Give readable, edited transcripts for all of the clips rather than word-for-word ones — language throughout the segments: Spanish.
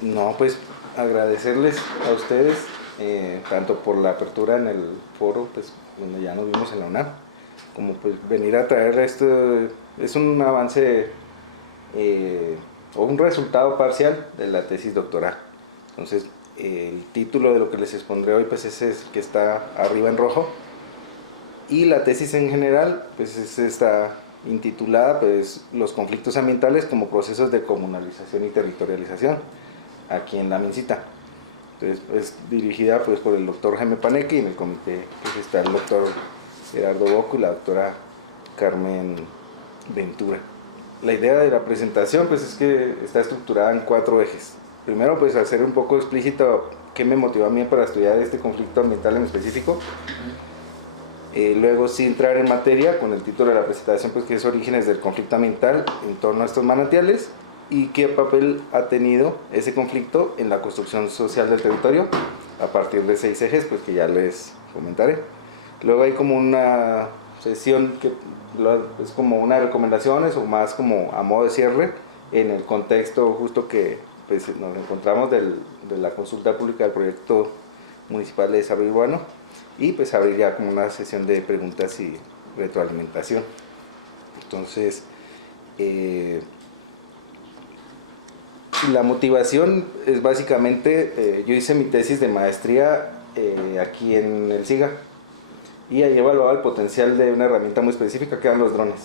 No, pues agradecerles a ustedes, tanto por la apertura en el foro, pues donde ya nos vimos en la UNAM, como pues venir a traer esto, es un avance eh, o un resultado parcial de la tesis doctoral. Entonces, el título de lo que les expondré hoy pues es ese que está arriba en rojo, y la tesis en general pues está intitulada pues los conflictos ambientales como procesos de comunalización y territorialización aquí en la Mincita. Entonces, es dirigida pues por el doctor Jaime Paneque, y en el comité pues está el doctor Gerardo Boco y la doctora Carmen Ventura. La idea de la presentación pues es que está estructurada en 4 ejes. Primero, pues hacer un poco explícito qué me motivó a mí para estudiar este conflicto ambiental en específico. Luego sí entrar en materia con el título de la presentación, pues que es Orígenes del conflicto ambiental en torno a estos manantiales, y qué papel ha tenido ese conflicto en la construcción social del territorio a partir de 6 ejes, pues que ya les comentaré. Luego hay como una sesión que es como unas recomendaciones o más como a modo de cierre en el contexto justo que pues, nos encontramos de la consulta pública del proyecto municipal de desarrollo urbano, y pues abrir ya como una sesión de preguntas y retroalimentación. Entonces, la motivación es básicamente, yo hice mi tesis de maestría aquí en el SIGA, y ahí evaluaba el potencial de una herramienta muy específica que eran los drones.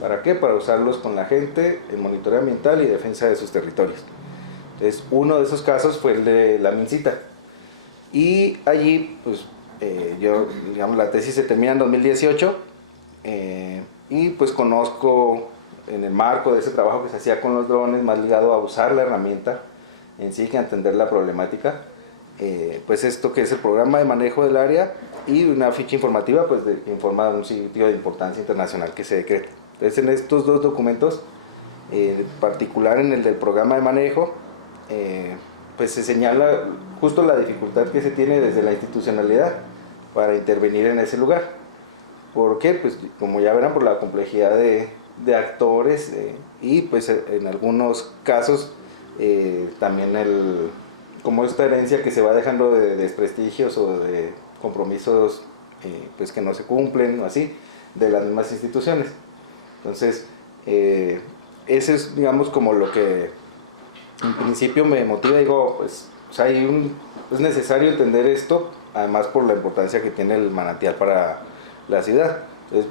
¿Para qué? Para usarlos con la gente en monitoreo ambiental y defensa de sus territorios. Entonces, uno de esos casos fue el de la Mincita. Y allí, pues, yo, digamos, la tesis se termina en 2018, y pues conozco en el marco de ese trabajo que se hacía con los drones, más ligado a usar la herramienta en sí que a entender la problemática, pues esto que es el programa de manejo del área y una ficha informativa pues que informa de un sitio de importancia internacional que se decreta. Entonces, en estos 2 documentos, en particular en el del programa de manejo, pues se señala justo la dificultad que se tiene desde la institucionalidad para intervenir en ese lugar. ¿Por qué? Pues como ya verán, por la complejidad de actores, y pues en algunos casos también como esta herencia que se va dejando de desprestigios o de compromisos pues que no se cumplen o así de las mismas instituciones. Entonces, ese es, digamos, como lo que en principio me motiva. Digo, pues, o sea, es necesario entender esto, además por la importancia que tiene el manantial para la ciudad. Entonces,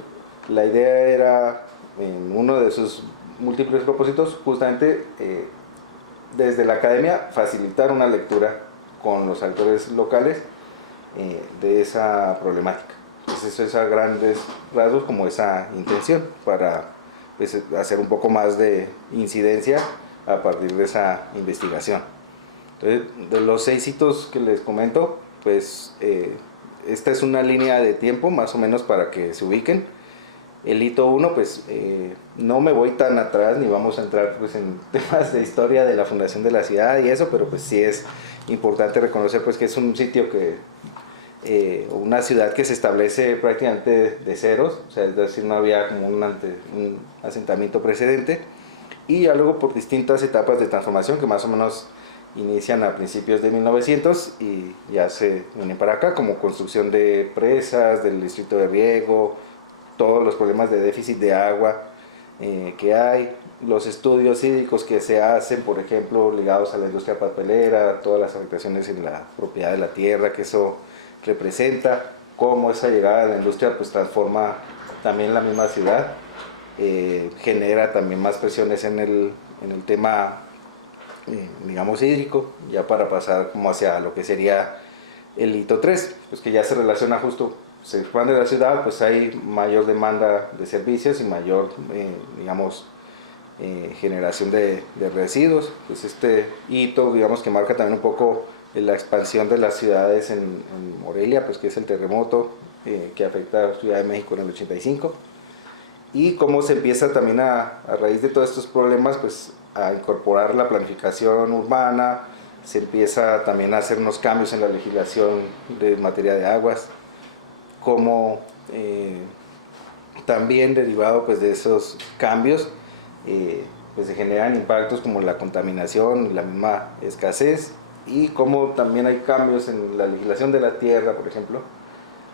la idea era, en uno de sus múltiples propósitos, justamente desde la academia facilitar una lectura con los actores locales de esa problemática. Entonces, eso es a grandes rasgos como esa intención para pues, hacer un poco más de incidencia a partir de esa investigación. Entonces, de los 6 hitos que les comento, pues esta es una línea de tiempo más o menos para que se ubiquen. El hito 1, pues no me voy tan atrás ni vamos a entrar pues en temas de historia de la fundación de la ciudad y eso, pero pues sí es importante reconocer pues que es un sitio que una ciudad que se establece prácticamente de ceros, o sea, es decir, no había como un asentamiento precedente, y ya luego por distintas etapas de transformación que más o menos inician a principios de 1900 y ya se vienen para acá, como construcción de presas, del distrito de riego, todos los problemas de déficit de agua que hay, los estudios hídricos que se hacen, por ejemplo, ligados a la industria papelera, todas las afectaciones en la propiedad de la tierra que eso representa, cómo esa llegada de la industria pues transforma también la misma ciudad, genera también más presiones en el tema, digamos, hídrico, ya para pasar como hacia lo que sería el hito 3, pues que ya se relaciona justo, se expande la ciudad, pues hay mayor demanda de servicios y mayor, digamos, generación de residuos. Pues este hito, digamos, que marca también un poco la expansión de las ciudades en Morelia, pues que es el terremoto que afecta a Ciudad de México en el 85, y cómo se empieza también a raíz de todos estos problemas pues a incorporar la planificación urbana, se empieza también a hacer unos cambios en la legislación de materia de aguas, como también derivado pues de esos cambios pues se generan impactos como la contaminación y la misma escasez, y como también hay cambios en la legislación de la tierra, por ejemplo,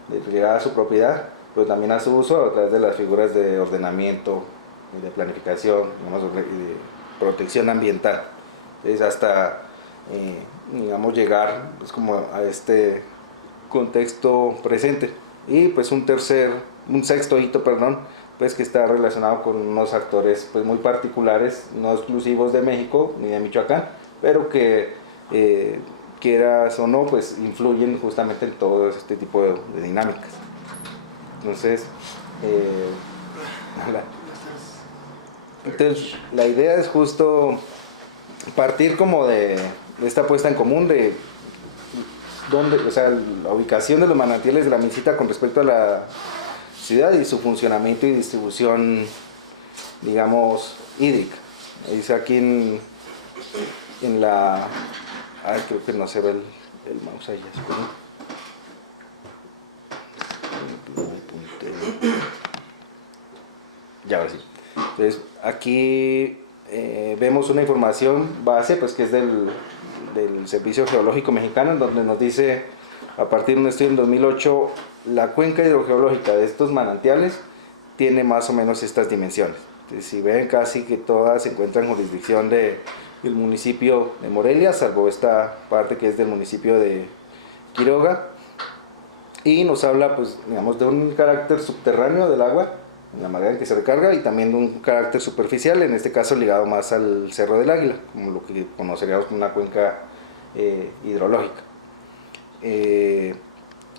de llegada a su propiedad, pero también a su uso a través de las figuras de ordenamiento y de planificación, digamos, y de protección ambiental. Entonces hasta, digamos, llegar pues, como a este contexto presente. Y pues un sexto hito, perdón, pues que está relacionado con unos actores pues muy particulares, no exclusivos de México ni de Michoacán, pero que quieras o no, pues influyen justamente en todo este tipo de dinámicas. Entonces, la idea es justo partir como de esta puesta en común de dónde, o sea, la ubicación de los manantiales de la Mintita con respecto a la ciudad y su funcionamiento y distribución, digamos, hídrica. Dice aquí en la... Ay, creo que no se ve el mouse ahí. Ya, ahora sí. Entonces, aquí vemos una información base, pues que es del Servicio Geológico Mexicano, en donde nos dice, a partir de un estudio en 2008, la cuenca hidrogeológica de estos manantiales tiene más o menos estas dimensiones. Entonces, si ven, casi que todas se encuentran en jurisdicción del municipio de Morelia, salvo esta parte que es del municipio de Quiroga, y nos habla, pues, digamos, de un carácter subterráneo del agua, en la manera en que se recarga, y también de un carácter superficial, en este caso ligado más al Cerro del Águila, como lo que conoceríamos como una cuenca hidrológica.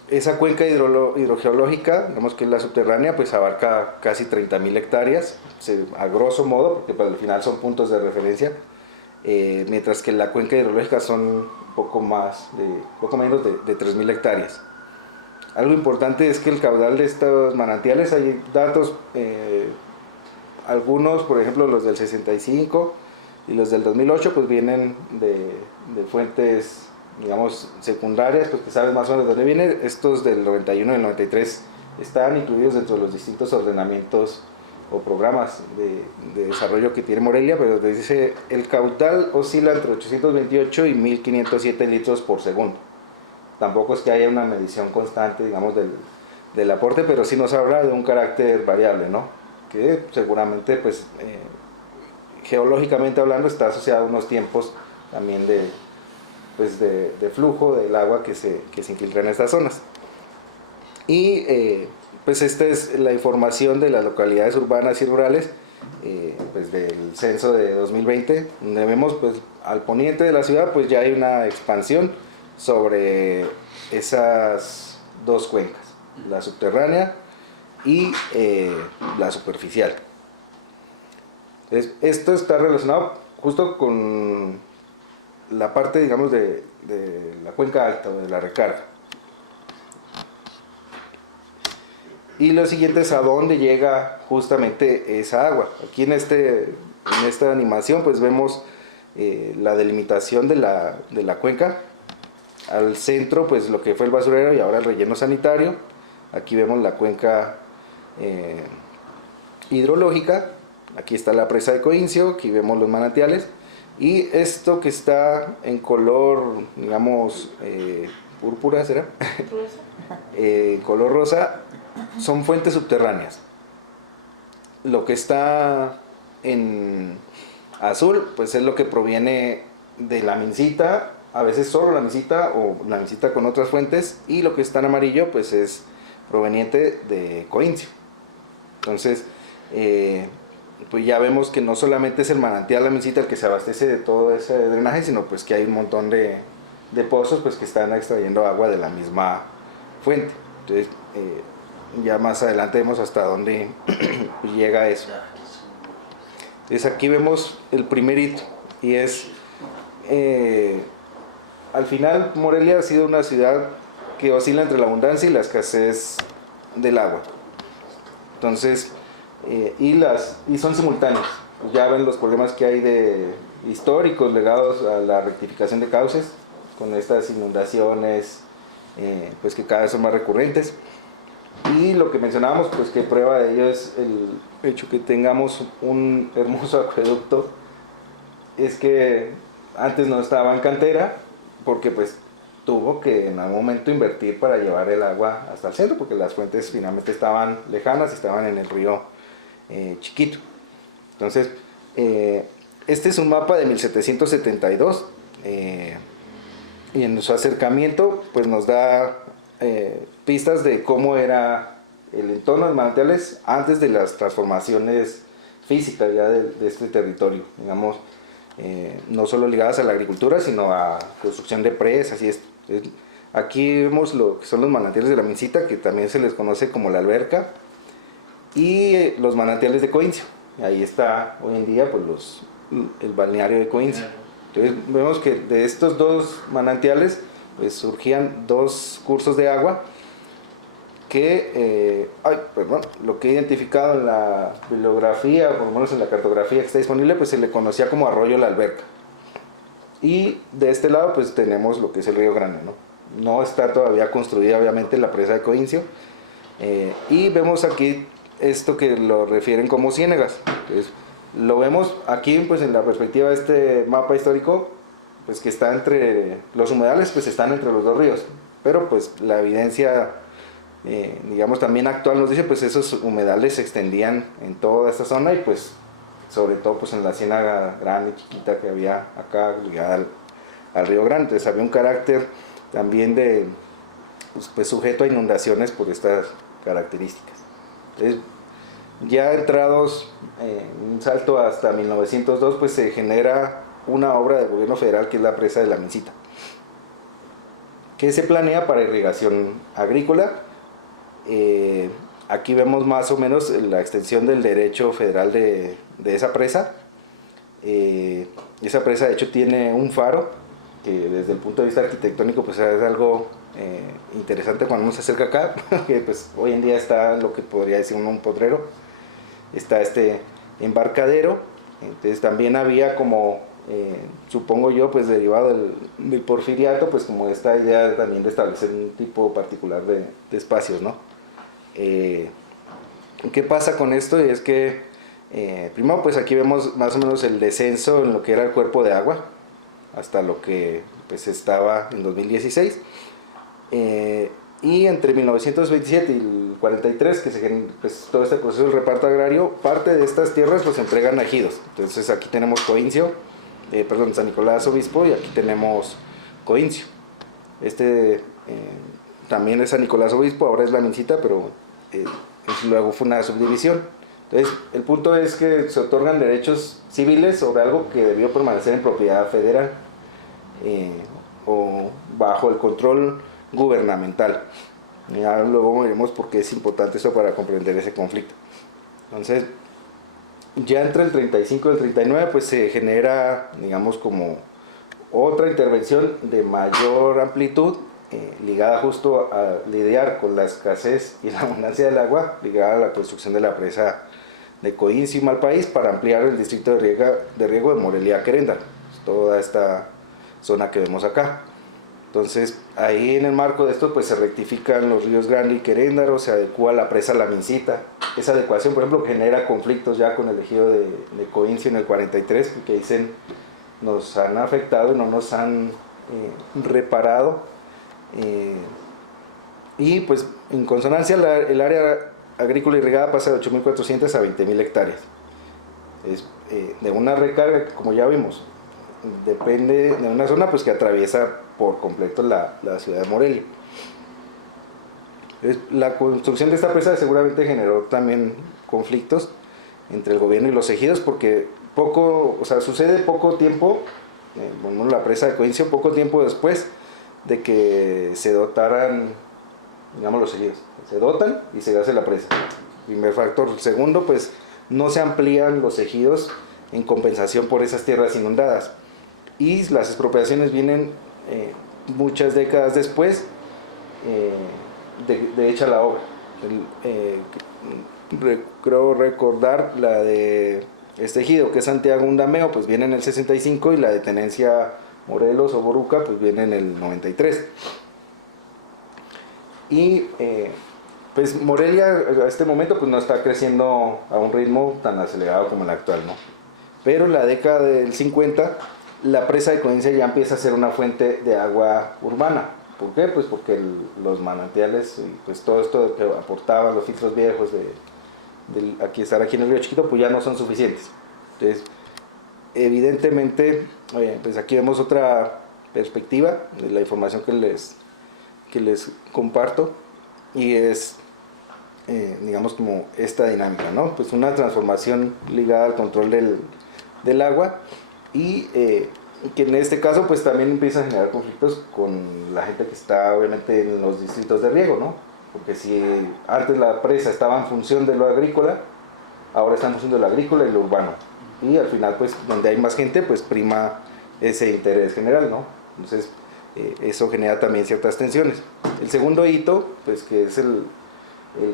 Esa cuenca hidrogeológica, digamos que es la subterránea, pues abarca casi 30.000 hectáreas, a grosso modo, porque para el final son puntos de referencia, mientras que la cuenca hidrológica son poco menos de 3.000 hectáreas. Algo importante es que el caudal de estos manantiales, hay datos, algunos, por ejemplo, los del 65 y los del 2008, pues vienen de fuentes, digamos, secundarias, pues que sabes más o menos de dónde viene. Estos del 91 y el 93 están incluidos dentro de los distintos ordenamientos o programas de desarrollo que tiene Morelia, pero dice el caudal oscila entre 828 y 1507 litros por segundo. Tampoco es que haya una medición constante, digamos, del aporte, pero sí nos habla de un carácter variable, ¿no? Que seguramente, pues, geológicamente hablando, está asociado a unos tiempos también de flujo del agua que se infiltra en estas zonas. Y, pues, esta es la información de las localidades urbanas y rurales, pues, del censo de 2020, donde vemos, pues, al poniente de la ciudad, pues, ya hay una expansión sobre esas dos cuencas, la subterránea y la superficial. Entonces, esto está relacionado justo con la parte, digamos, de la cuenca alta, de la recarga. Y lo siguiente es a dónde llega justamente esa agua. Aquí en esta animación pues vemos la delimitación de la cuenca. Al centro pues lo que fue el basurero y ahora el relleno sanitario. Aquí vemos la cuenca hidrológica. Aquí está la presa de Coincio, aquí vemos los manantiales. Y esto que está en color, digamos, púrpura, ¿será? Color rosa, son fuentes subterráneas. Lo que está en azul, pues es lo que proviene de la Mintita, a veces solo la Mintita o la Mintita con otras fuentes, y lo que está en amarillo, pues es proveniente de Coincio. Entonces, pues ya vemos que no solamente es el manantial La Mintita el que se abastece de todo ese drenaje, sino pues que hay un montón de pozos pues que están extrayendo agua de la misma fuente. Entonces, ya más adelante vemos hasta dónde llega eso. Entonces aquí vemos el primer hito, y es, al final Morelia ha sido una ciudad que oscila entre la abundancia y la escasez del agua. Entonces, y son simultáneos. Pues ya ven los problemas que hay históricos legados a la rectificación de cauces, con estas inundaciones pues que cada vez son más recurrentes. Y lo que mencionábamos, pues que prueba de ello es el hecho que tengamos un hermoso acueducto, es que antes no estaba en cantera, porque pues tuvo que en algún momento invertir para llevar el agua hasta el centro, porque las fuentes finalmente estaban lejanas, estaban en el río Chiquito. Entonces, este es un mapa de 1772, y en su acercamiento pues nos da pistas de cómo era el entorno de manantiales antes de las transformaciones físicas ya de este territorio, digamos, no solo ligadas a la agricultura, sino a construcción de presas y esto. Aquí vemos lo que son los manantiales de la Mincita, que también se les conoce como la alberca, y los manantiales de Coincio. Ahí está hoy en día pues el balneario de Coincio. Entonces vemos que de estos dos manantiales pues surgían dos cursos de agua que, lo que he identificado en la bibliografía, por lo menos en la cartografía que está disponible, pues se le conocía como Arroyo La Alberca. Y de este lado pues tenemos lo que es el Río Grande, ¿no? No está todavía construida obviamente la presa de Coincio, y vemos aquí esto que lo refieren como ciénegas. Entonces, lo vemos aquí pues en la perspectiva de este mapa histórico, pues que está entre los humedales, pues están entre los dos ríos, pero pues la evidencia digamos también actual nos dice pues esos humedales se extendían en toda esta zona, y pues sobre todo pues en la ciénaga grande chiquita que había acá ligada al Río Grande. Entonces había un carácter también de pues sujeto a inundaciones por estas características. Entonces, ya entrados un salto hasta 1902, pues se genera una obra del gobierno federal que es la presa de la Mincita, que se planea para irrigación agrícola. Aquí vemos más o menos la extensión del derecho federal de esa presa. Esa presa de hecho tiene un faro, que desde el punto de vista arquitectónico pues es algo interesante cuando uno se acerca acá, que pues hoy en día está lo que podría decir un potrero, está este embarcadero. Entonces también había como, supongo yo, pues derivado del porfiriato, pues como esta idea también de establecer un tipo particular de espacios, ¿no? ¿Qué pasa con esto? Y es que primero pues aquí vemos más o menos el descenso en lo que era el cuerpo de agua hasta lo que pues estaba en 2016, y entre 1927 y el 43 que pues, todo este proceso del reparto agrario, parte de estas tierras pues se entregan a ejidos. Entonces aquí tenemos Coincio, San Nicolás Obispo, y aquí tenemos Coincio. También es San Nicolás Obispo, ahora es la Mincita, pero luego fue una subdivisión. Entonces, el punto es que se otorgan derechos civiles sobre algo que debió permanecer en propiedad federal o bajo el control gubernamental. Ya luego veremos por qué es importante eso para comprender ese conflicto. Entonces, ya entre el 35 y el 39 pues se genera, digamos, como otra intervención de mayor amplitud, ligada justo a lidiar con la escasez y la abundancia del agua, ligada a la construcción de la presa de Coincio y Malpaís para ampliar el distrito de riego de Morelia-Queréndaro, toda esta zona que vemos acá. Entonces ahí en el marco de esto pues se rectifican los ríos Grande y Queréndaro, se adecua la presa La Mincita. Esa adecuación, por ejemplo, genera conflictos ya con el ejido de Coincio en el 43, porque dicen nos han afectado y no nos han reparado, y pues en consonancia el área agrícola irrigada pasa de 8.400 a 20.000 hectáreas. Es de una recarga que, como ya vimos, depende de una zona pues que atraviesa por completo la ciudad de Morelia. La construcción de esta presa seguramente generó también conflictos entre el gobierno y los ejidos, porque sucede poco tiempo, la presa de Coincio, poco tiempo después de que se dotaran, digamos, los ejidos. Se dotan y se hace la presa. Primer factor. Segundo, pues no se amplían los ejidos en compensación por esas tierras inundadas. Y las expropiaciones vienen muchas décadas después de hecha la obra. Creo recordar la de este ejido, que es Santiago Undameo, pues viene en el 65, y la de Tenencia Morelos o Boruca pues viene en el 93. Y Pues Morelia a este momento pues no está creciendo a un ritmo tan acelerado como el actual, ¿no? Pero en la década del 50 la presa de Codencia ya empieza a ser una fuente de agua urbana. ¿Por qué? Pues porque los manantiales y pues todo esto que aportaban los filtros viejos estar aquí en el Río Chiquito pues ya no son suficientes. Entonces, evidentemente, pues aquí vemos otra perspectiva de la información que les comparto y es digamos como esta dinámica, ¿no? Pues una transformación ligada al control del agua y que en este caso pues también empieza a generar conflictos con la gente que está obviamente en los distritos de riego, ¿no? Porque si antes la presa estaba en función de lo agrícola, ahora está en función de lo agrícola y lo urbano. Y al final pues donde hay más gente pues prima ese interés general, ¿no? Entonces eso genera también ciertas tensiones. El segundo hito, pues que es el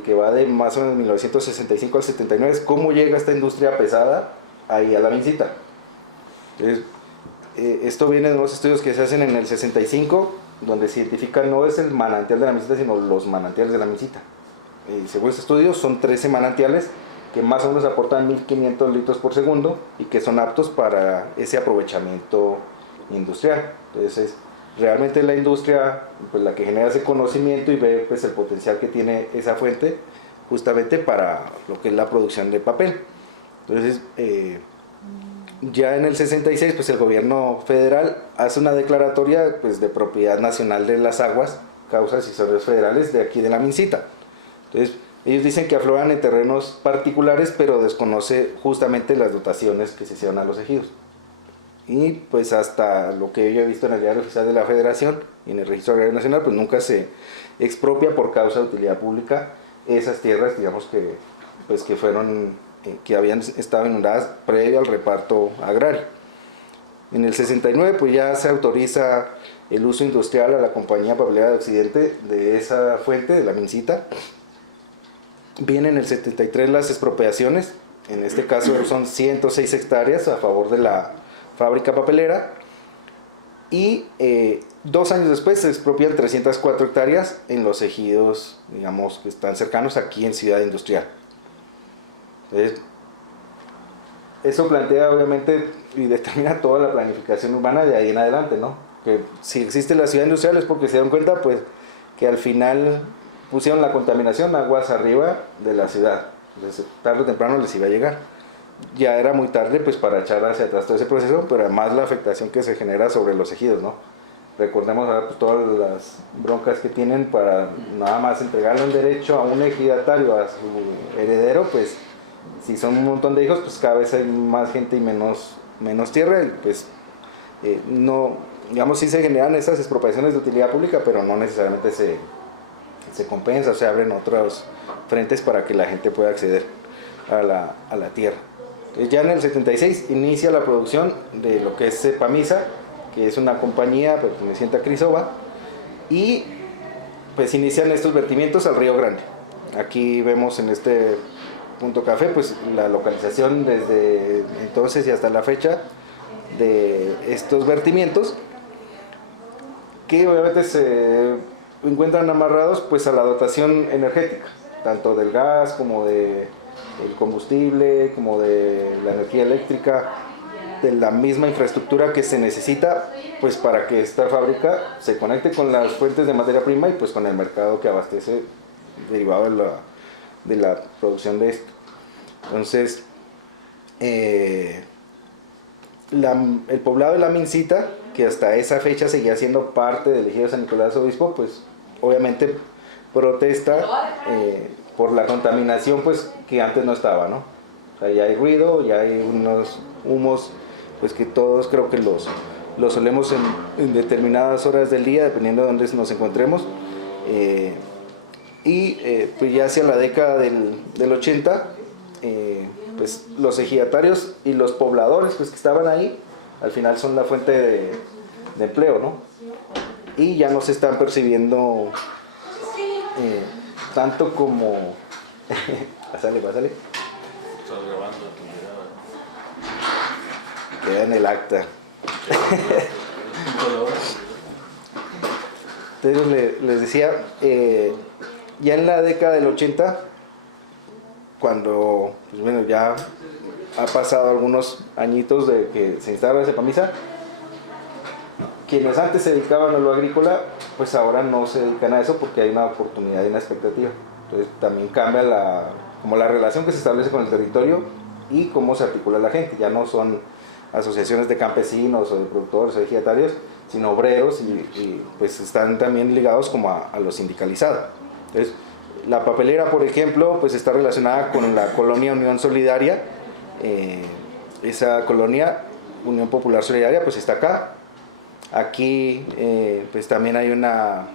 que va de más o menos 1965 al 79, es cómo llega esta industria pesada ahí a la Mincita. Entonces, esto viene de unos estudios que se hacen en el 65, donde se identifica no es el manantial de la Mincita, sino los manantiales de la Mincita. Según este estudio, son 13 manantiales que más o menos aportan 1500 litros por segundo y que son aptos para ese aprovechamiento industrial. Entonces, realmente la industria pues la que genera ese conocimiento y ve pues el potencial que tiene esa fuente justamente para lo que es la producción de papel. Entonces ya en el 66 pues el gobierno federal hace una declaratoria pues de propiedad nacional de las aguas, causas y servicios federales de aquí de la Mincita. Entonces ellos dicen que afloran en terrenos particulares, pero desconoce justamente las dotaciones que se hicieron a los ejidos. Y pues hasta lo que yo he visto en el diario oficial de la Federación y en el Registro Agrario Nacional, pues nunca se expropia por causa de utilidad pública esas tierras, digamos que pues que fueron, que habían estado inundadas previo al reparto agrario. En el 69 pues ya se autoriza el uso industrial a la Compañía Papelera de Occidente de esa fuente, de la Mincita. Vienen en el 73 las expropiaciones, en este caso son 106 hectáreas a favor de la fábrica papelera y 2 años después se expropian 304 hectáreas en los ejidos, digamos, que están cercanos aquí en Ciudad Industrial. Entonces, eso plantea obviamente y determina toda la planificación urbana de ahí en adelante, ¿no? Que si existe la ciudad industrial es porque se dieron cuenta pues que al final pusieron la contaminación aguas arriba de la ciudad. Entonces, tarde o temprano les iba a llegar. Ya era muy tarde pues para echar hacia atrás todo ese proceso, pero además la afectación que se genera sobre los ejidos, ¿no? Recordemos ahora pues todas las broncas que tienen para nada más entregarle un derecho a un ejidatario, a su heredero, pues si son un montón de hijos, pues cada vez hay más gente y menos tierra, y pues no, digamos sí se generan esas expropiaciones de utilidad pública, pero no necesariamente se compensa, o se abren otros frentes para que la gente pueda acceder a la tierra. Ya en el 76 inicia la producción de lo que es Cepamisa, que es una compañía perteneciente a Crisova, y pues inician estos vertimientos al Río Grande. Aquí vemos en este punto café pues la localización desde entonces y hasta la fecha de estos vertimientos, que obviamente se encuentran amarrados pues a la dotación energética, tanto del gas como de el combustible, como de la energía eléctrica, de la misma infraestructura que se necesita pues para que esta fábrica se conecte con las fuentes de materia prima y pues con el mercado que abastece derivado de la producción de esto. Entonces el poblado de la Mincita, que hasta esa fecha seguía siendo parte del ejido de San Nicolás Obispo, pues obviamente protesta por la contaminación pues que antes no estaba, ¿no? O sea, ya hay ruido, ya hay unos humos pues que todos creo que los solemos en determinadas horas del día, dependiendo de dónde nos encontremos. Pues ya hacia la década del 80, pues los ejidatarios y los pobladores pues que estaban ahí, al final son la fuente de empleo, ¿no? Y ya no se están percibiendo tanto como... pásale. Estás grabando tu mirada. Queda en el acta. Entonces les decía, Ya en la década del 80, cuando pues bueno, ya ha pasado algunos añitos de que se instala la Cepamisa, quienes antes se dedicaban a lo agrícola, pues ahora no se dedican a eso porque hay una oportunidad y una expectativa. Entonces también cambia como la relación que se establece con el territorio y cómo se articula la gente. Ya no son asociaciones de campesinos o de productores o de ejidatarios, sino obreros y pues están también ligados como a lo sindicalizado. Entonces, la papelera, por ejemplo, pues está relacionada con la colonia Unión Solidaria. Esa colonia, Unión Popular Solidaria, pues está acá. Aquí pues también hay una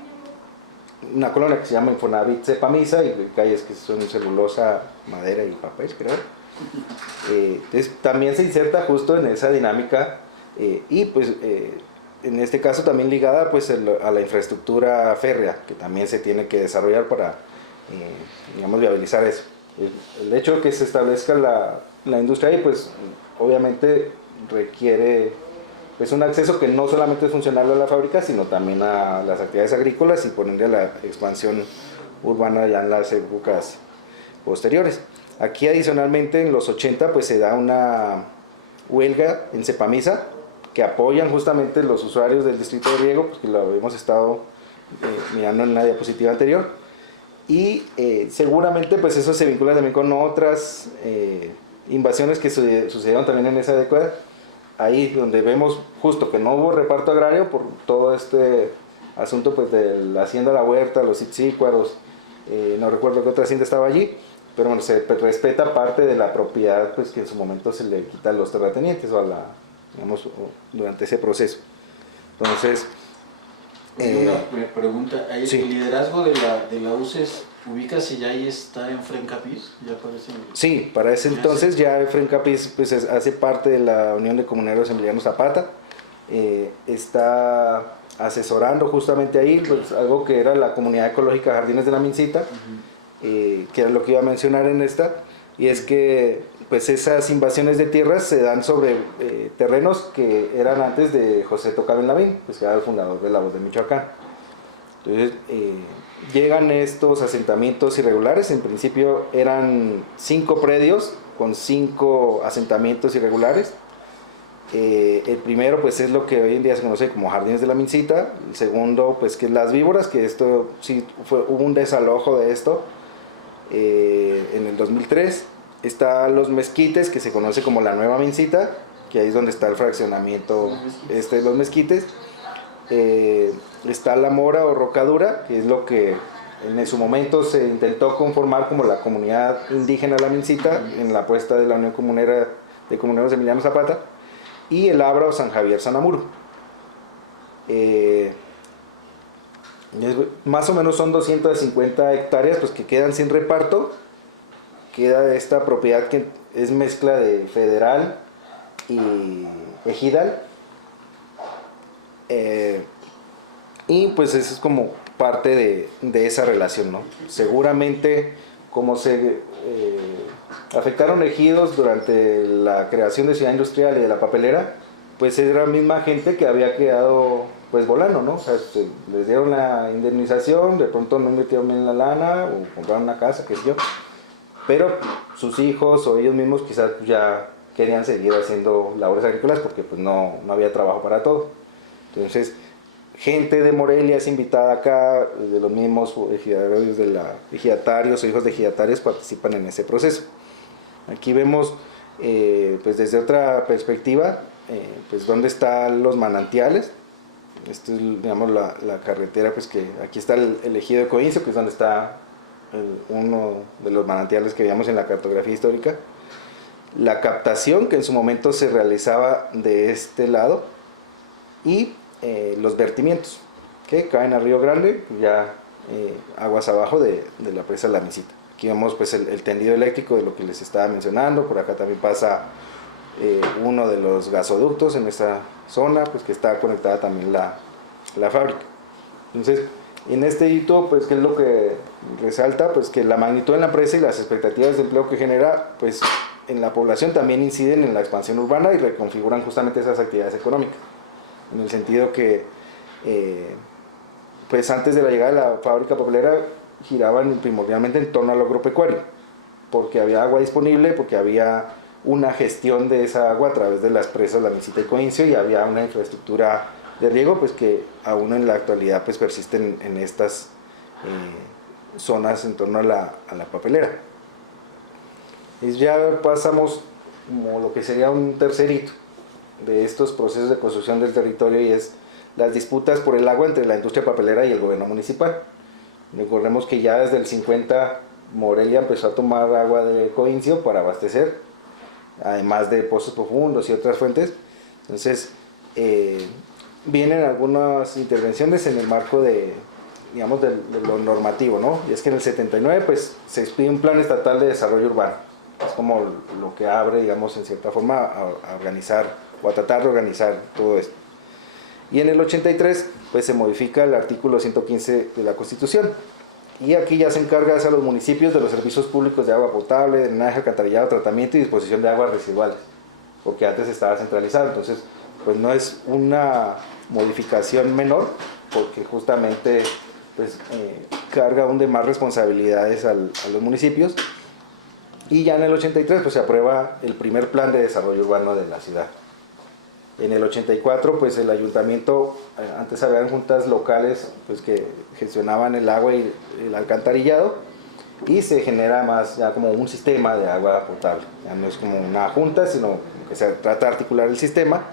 colonia que se llama Infonavit Cepamisa y calles que son celulosa, madera y papel, creo. Entonces también se inserta justo en esa dinámica y pues en este caso también ligada pues a la infraestructura férrea que también se tiene que desarrollar para digamos viabilizar eso. El hecho de que se establezca la industria ahí pues obviamente requiere pues un acceso que no solamente es funcional a la fábrica sino también a las actividades agrícolas y por ende a la expansión urbana ya en las épocas posteriores. Aquí adicionalmente en los 80 pues se da una huelga en Cepamisa que apoyan justamente los usuarios del distrito de riego, pues que lo habíamos estado mirando en la diapositiva anterior, y seguramente pues eso se vincula también con otras invasiones que sucedieron también en esa década, ahí donde vemos justo que no hubo reparto agrario por todo este asunto pues de la hacienda La Huerta, los Itzícuaros, no recuerdo qué otra hacienda estaba allí, pero bueno, se respeta parte de la propiedad pues que en su momento se le quita a los terratenientes o a la, digamos, durante ese proceso. Entonces, una pregunta, sí. ¿el liderazgo de la UCES ubica si ya ahí está en Frencapis? ¿Ya aparece? Sí, para ese entonces ya Frencapis pues hace parte de la Unión de Comuneros Emiliano Zapata, está asesorando justamente ahí pues, algo que era la comunidad ecológica Jardines de la Mincita, que era lo que iba a mencionar en esta, y es que pues esas invasiones de tierras se dan sobre terrenos que eran antes de José Tocaben Lavín, pues que era el fundador de La Voz de Michoacán. Entonces llegan estos asentamientos irregulares, en principio eran 5 predios con 5 asentamientos irregulares. El primero pues es lo que hoy en día se conoce como Jardines de la Mincita, el segundo pues que es Las Víboras, que esto sí hubo un desalojo de esto en el 2003. Está Los Mezquites, que se conoce como la Nueva Mincita, que ahí es donde está el fraccionamiento de Los Mezquites. Está La Mora o Rocadura, que es lo que en su momento se intentó conformar como la comunidad indígena de la Mincita en la apuesta de la Unión Comunera de Comuneros Emiliano Zapata, y el Abra o San Javier Sanamuro. Más o menos son 250 hectáreas pues, que quedan sin reparto. Queda esta propiedad que es mezcla de federal y ejidal, y pues eso es como parte de esa relación, ¿no? Seguramente como se afectaron ejidos durante la creación de Ciudad Industrial y de la papelera, pues era la misma gente que había quedado pues volando, ¿no? O sea, les dieron la indemnización, de pronto no invirtieron bien la lana o compraron una casa, qué sé yo, pero sus hijos o ellos mismos quizás ya querían seguir haciendo labores agrícolas porque pues no había trabajo para todo. Entonces, gente de Morelia es invitada acá, de los mismos ejidatarios o hijos de ejidatarios participan en ese proceso. Aquí vemos pues desde otra perspectiva pues dónde están los manantiales. Esto es digamos la carretera, pues que aquí está el ejido de Coincio, que es donde está uno de los manantiales que veíamos en la cartografía histórica. La captación que en su momento se realizaba de este lado y los vertimientos que caen al Río Grande, ya aguas abajo de la presa La Mincita. Aquí vemos pues el tendido eléctrico de lo que les estaba mencionando. Por acá también pasa uno de los gasoductos en esta zona, pues que está conectada también la fábrica. Entonces, en este hito, pues, ¿qué es lo que resalta? Pues que la magnitud de la empresa y las expectativas de empleo que genera, pues, en la población también inciden en la expansión urbana y reconfiguran justamente esas actividades económicas. En el sentido que, pues, antes de la llegada de la fábrica papelera, giraban primordialmente en torno al agropecuario, porque había agua disponible, porque había una gestión de esa agua a través de las presas La Misita y Coincio, y había una infraestructura de riego pues que aún en la actualidad pues persisten en estas zonas en torno a la papelera. Y ya pasamos como lo que sería un tercer hito de estos procesos de construcción del territorio, y es las disputas por el agua entre la industria papelera y el gobierno municipal. Recordemos que ya desde el 50 Morelia empezó a tomar agua de Coincio para abastecer, además de pozos profundos y otras fuentes. Entonces vienen algunas intervenciones en el marco de, digamos, de lo normativo, ¿no? Y es que en el 79 pues se expide un plan estatal de desarrollo urbano. Es como lo que abre, digamos, en cierta forma a organizar o a tratar de organizar todo esto. Y en el 83 pues se modifica el artículo 115 de la Constitución, y aquí ya se encarga a los municipios de los servicios públicos de agua potable, drenaje, alcantarillado, tratamiento y disposición de aguas residuales, porque antes estaba centralizado. Entonces pues no es una modificación menor, porque justamente pues carga aún de más responsabilidades a los municipios. Y ya en el 83 pues se aprueba el primer plan de desarrollo urbano de la ciudad. En el 84 pues el ayuntamiento, antes habían juntas locales pues que gestionaban el agua y el alcantarillado, y se genera más ya como un sistema de agua potable. Ya no es como una junta, sino que se trata de articular el sistema,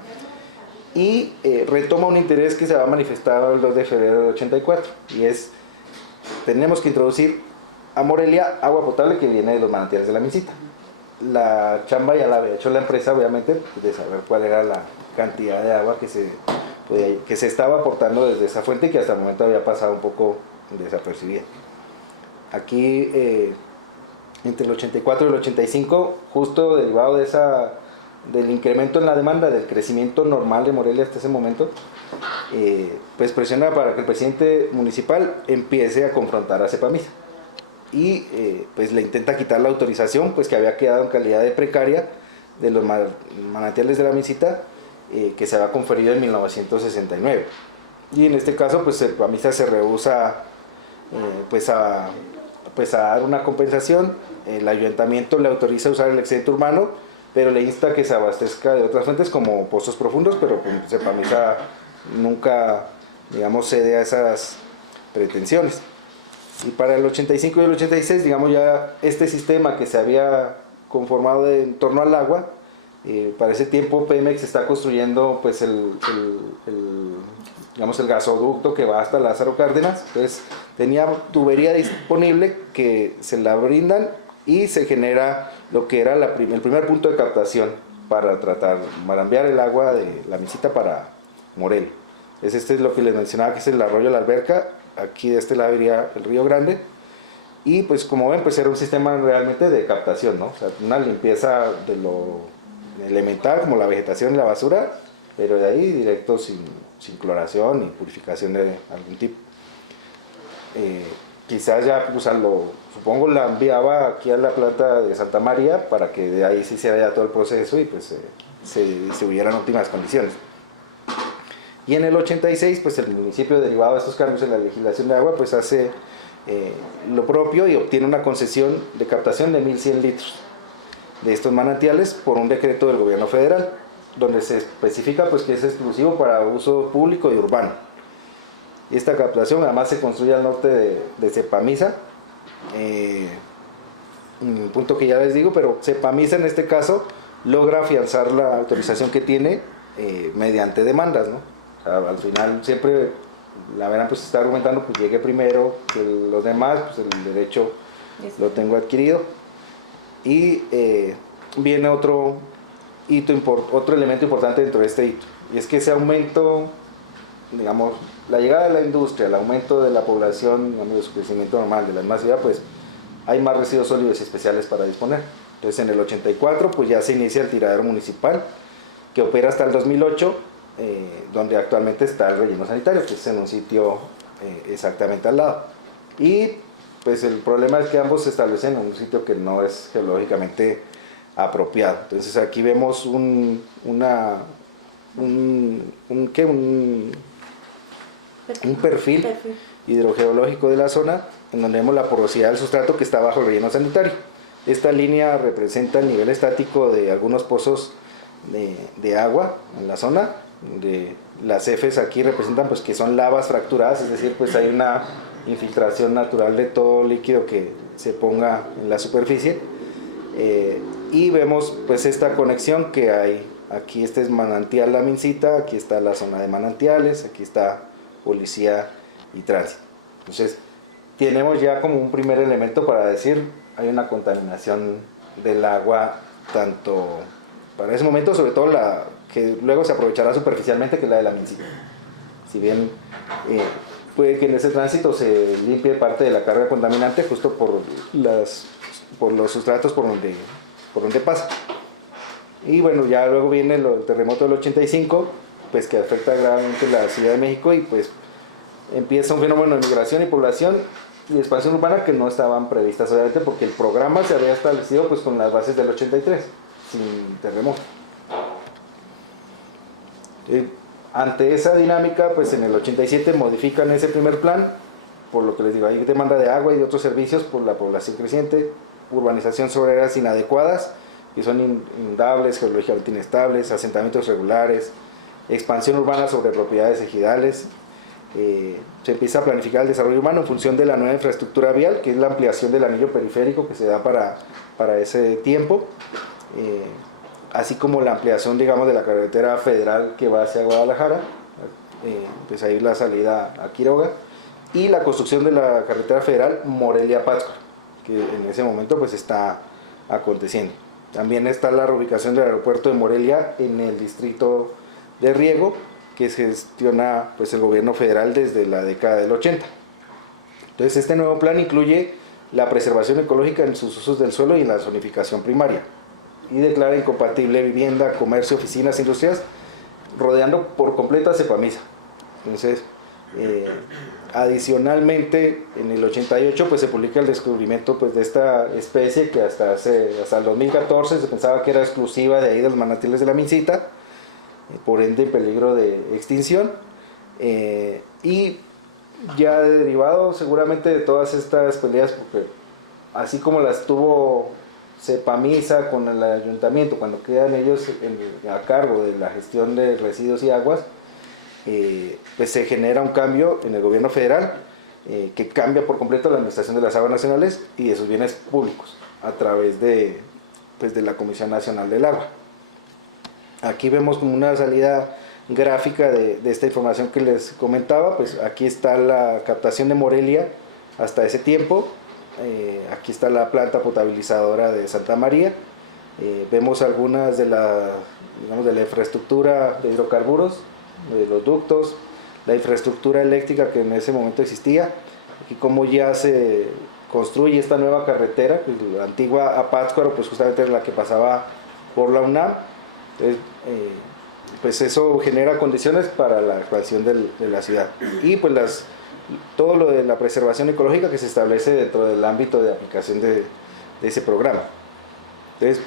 y retoma un interés que se va a manifestar el 2 de febrero del 84, y es: tenemos que introducir a Morelia agua potable que viene de los manantiales de La Misita. La chamba ya la había hecho la empresa, obviamente, de saber cuál era la cantidad de agua que se estaba aportando desde esa fuente, y que hasta el momento había pasado un poco desapercibida. Aquí, entre el 84 y el 85, justo derivado de del incremento en la demanda, del crecimiento normal de Morelia hasta ese momento, pues presiona para que el presidente municipal empiece a confrontar a Cepamisa, y pues le intenta quitar la autorización pues que había quedado en calidad de precaria de los manantiales de La Misita, que se había conferido en 1969. Y en este caso pues Cepamisa se rehúsa pues a dar una compensación. El ayuntamiento le autoriza a usar el excedente urbano, pero le insta que se abastezca de otras fuentes como pozos profundos, pero pues Cepamisa nunca, digamos, cede a esas pretensiones. Y para el 85 y el 86, digamos, ya este sistema que se había conformado en torno al agua, para ese tiempo Pemex está construyendo pues digamos, el gasoducto que va hasta Lázaro Cárdenas. Entonces tenía tubería disponible que se la brindan, y se genera lo que era el primer punto de captación para enviar el agua de La Misita para Morelia. Este es lo que les mencionaba, que es el arroyo La Alberca. Aquí de este lado iría el Río Grande, y pues como ven pues era un sistema realmente de captación, ¿no? O sea, una limpieza de lo elemental como la vegetación y la basura, pero de ahí directo sin cloración ni purificación de algún tipo. Quizás ya supongo la enviaba aquí a la planta de Santa María para que de ahí se hiciera ya todo el proceso y pues se distribuyera en óptimas condiciones. Y en el 86 pues el municipio, derivado de estos cambios en la legislación de agua, pues hace lo propio y obtiene una concesión de captación de 1.100 litros de estos manantiales por un decreto del gobierno federal, donde se especifica pues que es exclusivo para uso público y urbano. Y esta captación además se construye al norte de Cepamisa, un punto que ya les digo, pero Cepamisa en este caso logra afianzar la autorización que tiene mediante demandas, ¿no? O sea, al final siempre la verán pues está argumentando pues llegué primero que los demás, pues el derecho lo tengo adquirido. Y viene otro elemento importante dentro de este hito, y es que ese aumento, digamos, la llegada de la industria, el aumento de la población, digamos, de su crecimiento normal, de la misma ciudad, pues hay más residuos sólidos y especiales para disponer. Entonces en el 84 pues ya se inicia el tiradero municipal, que opera hasta el 2008, donde actualmente está el relleno sanitario, que es en un sitio exactamente al lado. Y pues el problema es que ambos se establecen en un sitio que no es geológicamente apropiado. Entonces aquí vemos un un perfil hidrogeológico de la zona, en donde vemos la porosidad del sustrato que está bajo el relleno sanitario. Esta línea representa el nivel estático de algunos pozos de agua en la zona, de las Fs aquí representan pues que son lavas fracturadas, es decir, pues hay una infiltración natural de todo líquido que se ponga en la superficie, y vemos pues esta conexión que hay. Aquí este es manantial La Mincita, aquí está la zona de manantiales, aquí está policía y tránsito. Entonces tenemos ya como un primer elemento para decir hay una contaminación del agua, tanto para ese momento, sobre todo la que luego se aprovechará superficialmente, que es la de La Mincita. Si bien puede que en ese tránsito se limpie parte de la carga contaminante justo por los sustratos por donde pasa. Y bueno, ya luego viene el terremoto del 85, pues que afecta gravemente la Ciudad de México, y pues empieza un fenómeno de migración y población y expansión urbana que no estaban previstas, obviamente, porque el programa se había establecido pues con las bases del 83, sin terremoto. Ante esa dinámica, pues en el 87 modifican ese primer plan, por lo que les digo, hay demanda de agua y de otros servicios por la población creciente, urbanización sobre áreas inadecuadas, que son inundables, geológicamente inestables, asentamientos regulares, expansión urbana sobre propiedades ejidales. Se empieza a planificar el desarrollo urbano en función de la nueva infraestructura vial, que es la ampliación del anillo periférico que se da para ese tiempo, así como la ampliación, digamos, de la carretera federal que va hacia Guadalajara, pues ahí la salida a Quiroga, y la construcción de la carretera federal Morelia-Pátzcuaro, que en ese momento pues está aconteciendo. También está la reubicación del aeropuerto de Morelia en el distrito de riego, que se gestiona pues el gobierno federal desde la década del 80. Entonces este nuevo plan incluye la preservación ecológica en sus usos del suelo y en la zonificación primaria, y declara incompatible vivienda, comercio, oficinas, industrias, rodeando por completo a Cepamisa. Entonces, adicionalmente, en el 88 pues se publica el descubrimiento pues de esta especie que hasta el 2014 se pensaba que era exclusiva de ahí de los manantiales de La Mincita, por ende en peligro de extinción, y ya derivado seguramente de todas estas peleas, porque así como las tuvo Cepamisa con el ayuntamiento cuando quedan ellos a cargo de la gestión de residuos y aguas, pues se genera un cambio en el gobierno federal, que cambia por completo la administración de las aguas nacionales y de sus bienes públicos a través de la Comisión Nacional del Agua. Aquí vemos como una salida gráfica de esta información que les comentaba. Pues aquí está la captación de Morelia hasta ese tiempo, aquí está la planta potabilizadora de Santa María, vemos algunas de la infraestructura de hidrocarburos, de los ductos, la infraestructura eléctrica que en ese momento existía, aquí como ya se construye esta nueva carretera, pues la antigua a Pátzcuaro, pues justamente era la que pasaba por la UNAM. Entonces, pues eso genera condiciones para la expansión de la ciudad, y pues todo lo de la preservación ecológica que se establece dentro del ámbito de aplicación de ese programa. Entonces,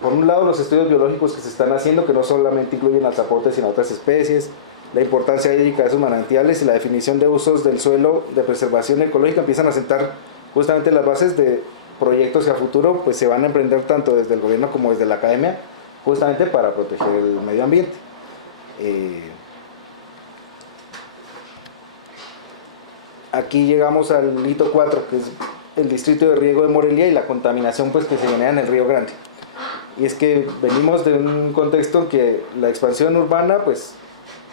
por un lado, los estudios biológicos que se están haciendo, que no solamente incluyen al zapote sino otras especies, la importancia hídrica de esos manantiales y la definición de usos del suelo de preservación ecológica empiezan a sentar justamente las bases de proyectos que a futuro pues se van a emprender tanto desde el gobierno como desde la academia, justamente para proteger el medio ambiente. Aquí llegamos al hito 4, que es el distrito de riego de Morelia y la contaminación pues que se genera en el Río Grande. Y es que venimos de un contexto en que la expansión urbana pues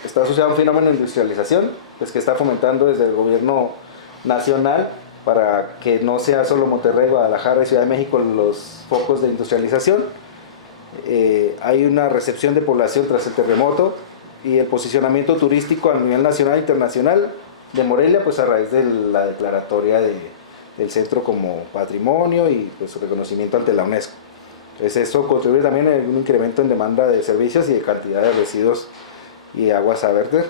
está asociada a un fenómeno de industrialización, pues que está fomentando desde el gobierno nacional para que no sea solo Monterrey, Guadalajara y Ciudad de México los focos de industrialización. Hay una recepción de población tras el terremoto y el posicionamiento turístico a nivel nacional e internacional de Morelia, pues a raíz de la declaratoria del centro como patrimonio y pues su reconocimiento ante la UNESCO. Entonces eso contribuye también a un incremento en demanda de servicios y de cantidad de residuos y aguas a verter.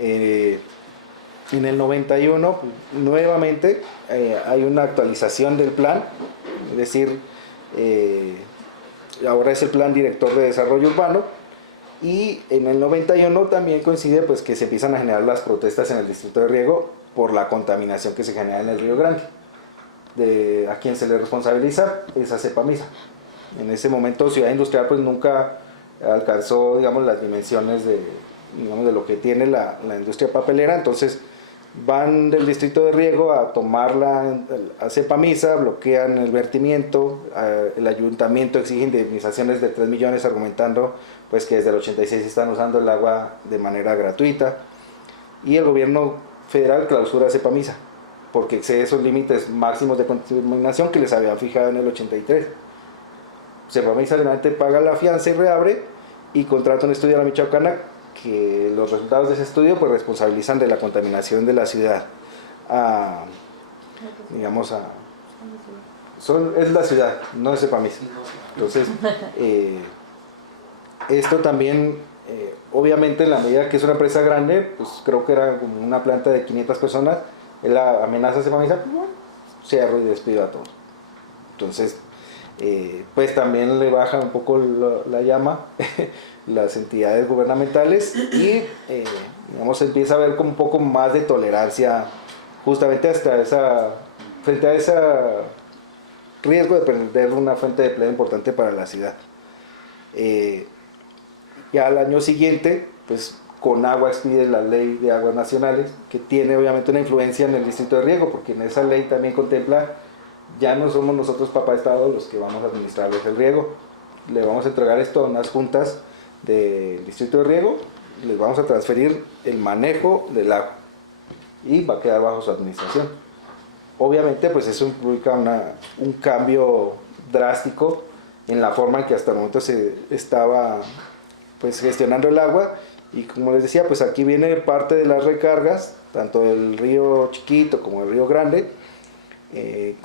En el 91 nuevamente hay una actualización del plan, es decir, ahora es el Plan Director de Desarrollo Urbano, Y en el 91 también coincide pues que se empiezan a generar las protestas en el distrito de riego por la contaminación que se genera en el Río Grande. A quien se le responsabiliza es a Cepamisa. En ese momento Ciudad Industrial pues nunca alcanzó, digamos, las dimensiones de lo que tiene la industria papelera, entonces van del distrito de riego a tomarla a Cepamisa, bloquean el vertimiento, el ayuntamiento exige indemnizaciones de 3 millones argumentando pues que desde el 86 están usando el agua de manera gratuita, y el gobierno federal clausura Cepamisa porque excede esos límites máximos de contaminación que les habían fijado en el 83. Cepamisa finalmente paga la fianza y reabre y contrata un estudio a la Michoacana, que los resultados de ese estudio pues responsabilizan de la contaminación de la ciudad digamos es la ciudad, no es Cepamisa. Entonces esto también obviamente en la medida que es una empresa grande, pues creo que era como una planta de 500 personas, él amenaza a Cepamisa, pues bueno, cierro y despido a todos. Entonces pues también le baja un poco la llama las entidades gubernamentales y digamos empieza a haber como un poco más de tolerancia justamente frente a ese riesgo de perder una fuente de empleo importante para la ciudad. Ya al año siguiente pues Conagua expide la ley de aguas nacionales, que tiene obviamente una influencia en el distrito de riego, porque en esa ley también contempla, ya no somos nosotros papá Estado los que vamos a administrarles el riego, le vamos a entregar esto a unas juntas del distrito de riego, les vamos a transferir el manejo del agua y va a quedar bajo su administración. Obviamente pues eso implica un cambio drástico en la forma en que hasta el momento se estaba pues gestionando el agua, y como les decía, pues aquí viene parte de las recargas, tanto del río Chiquito como del río Grande,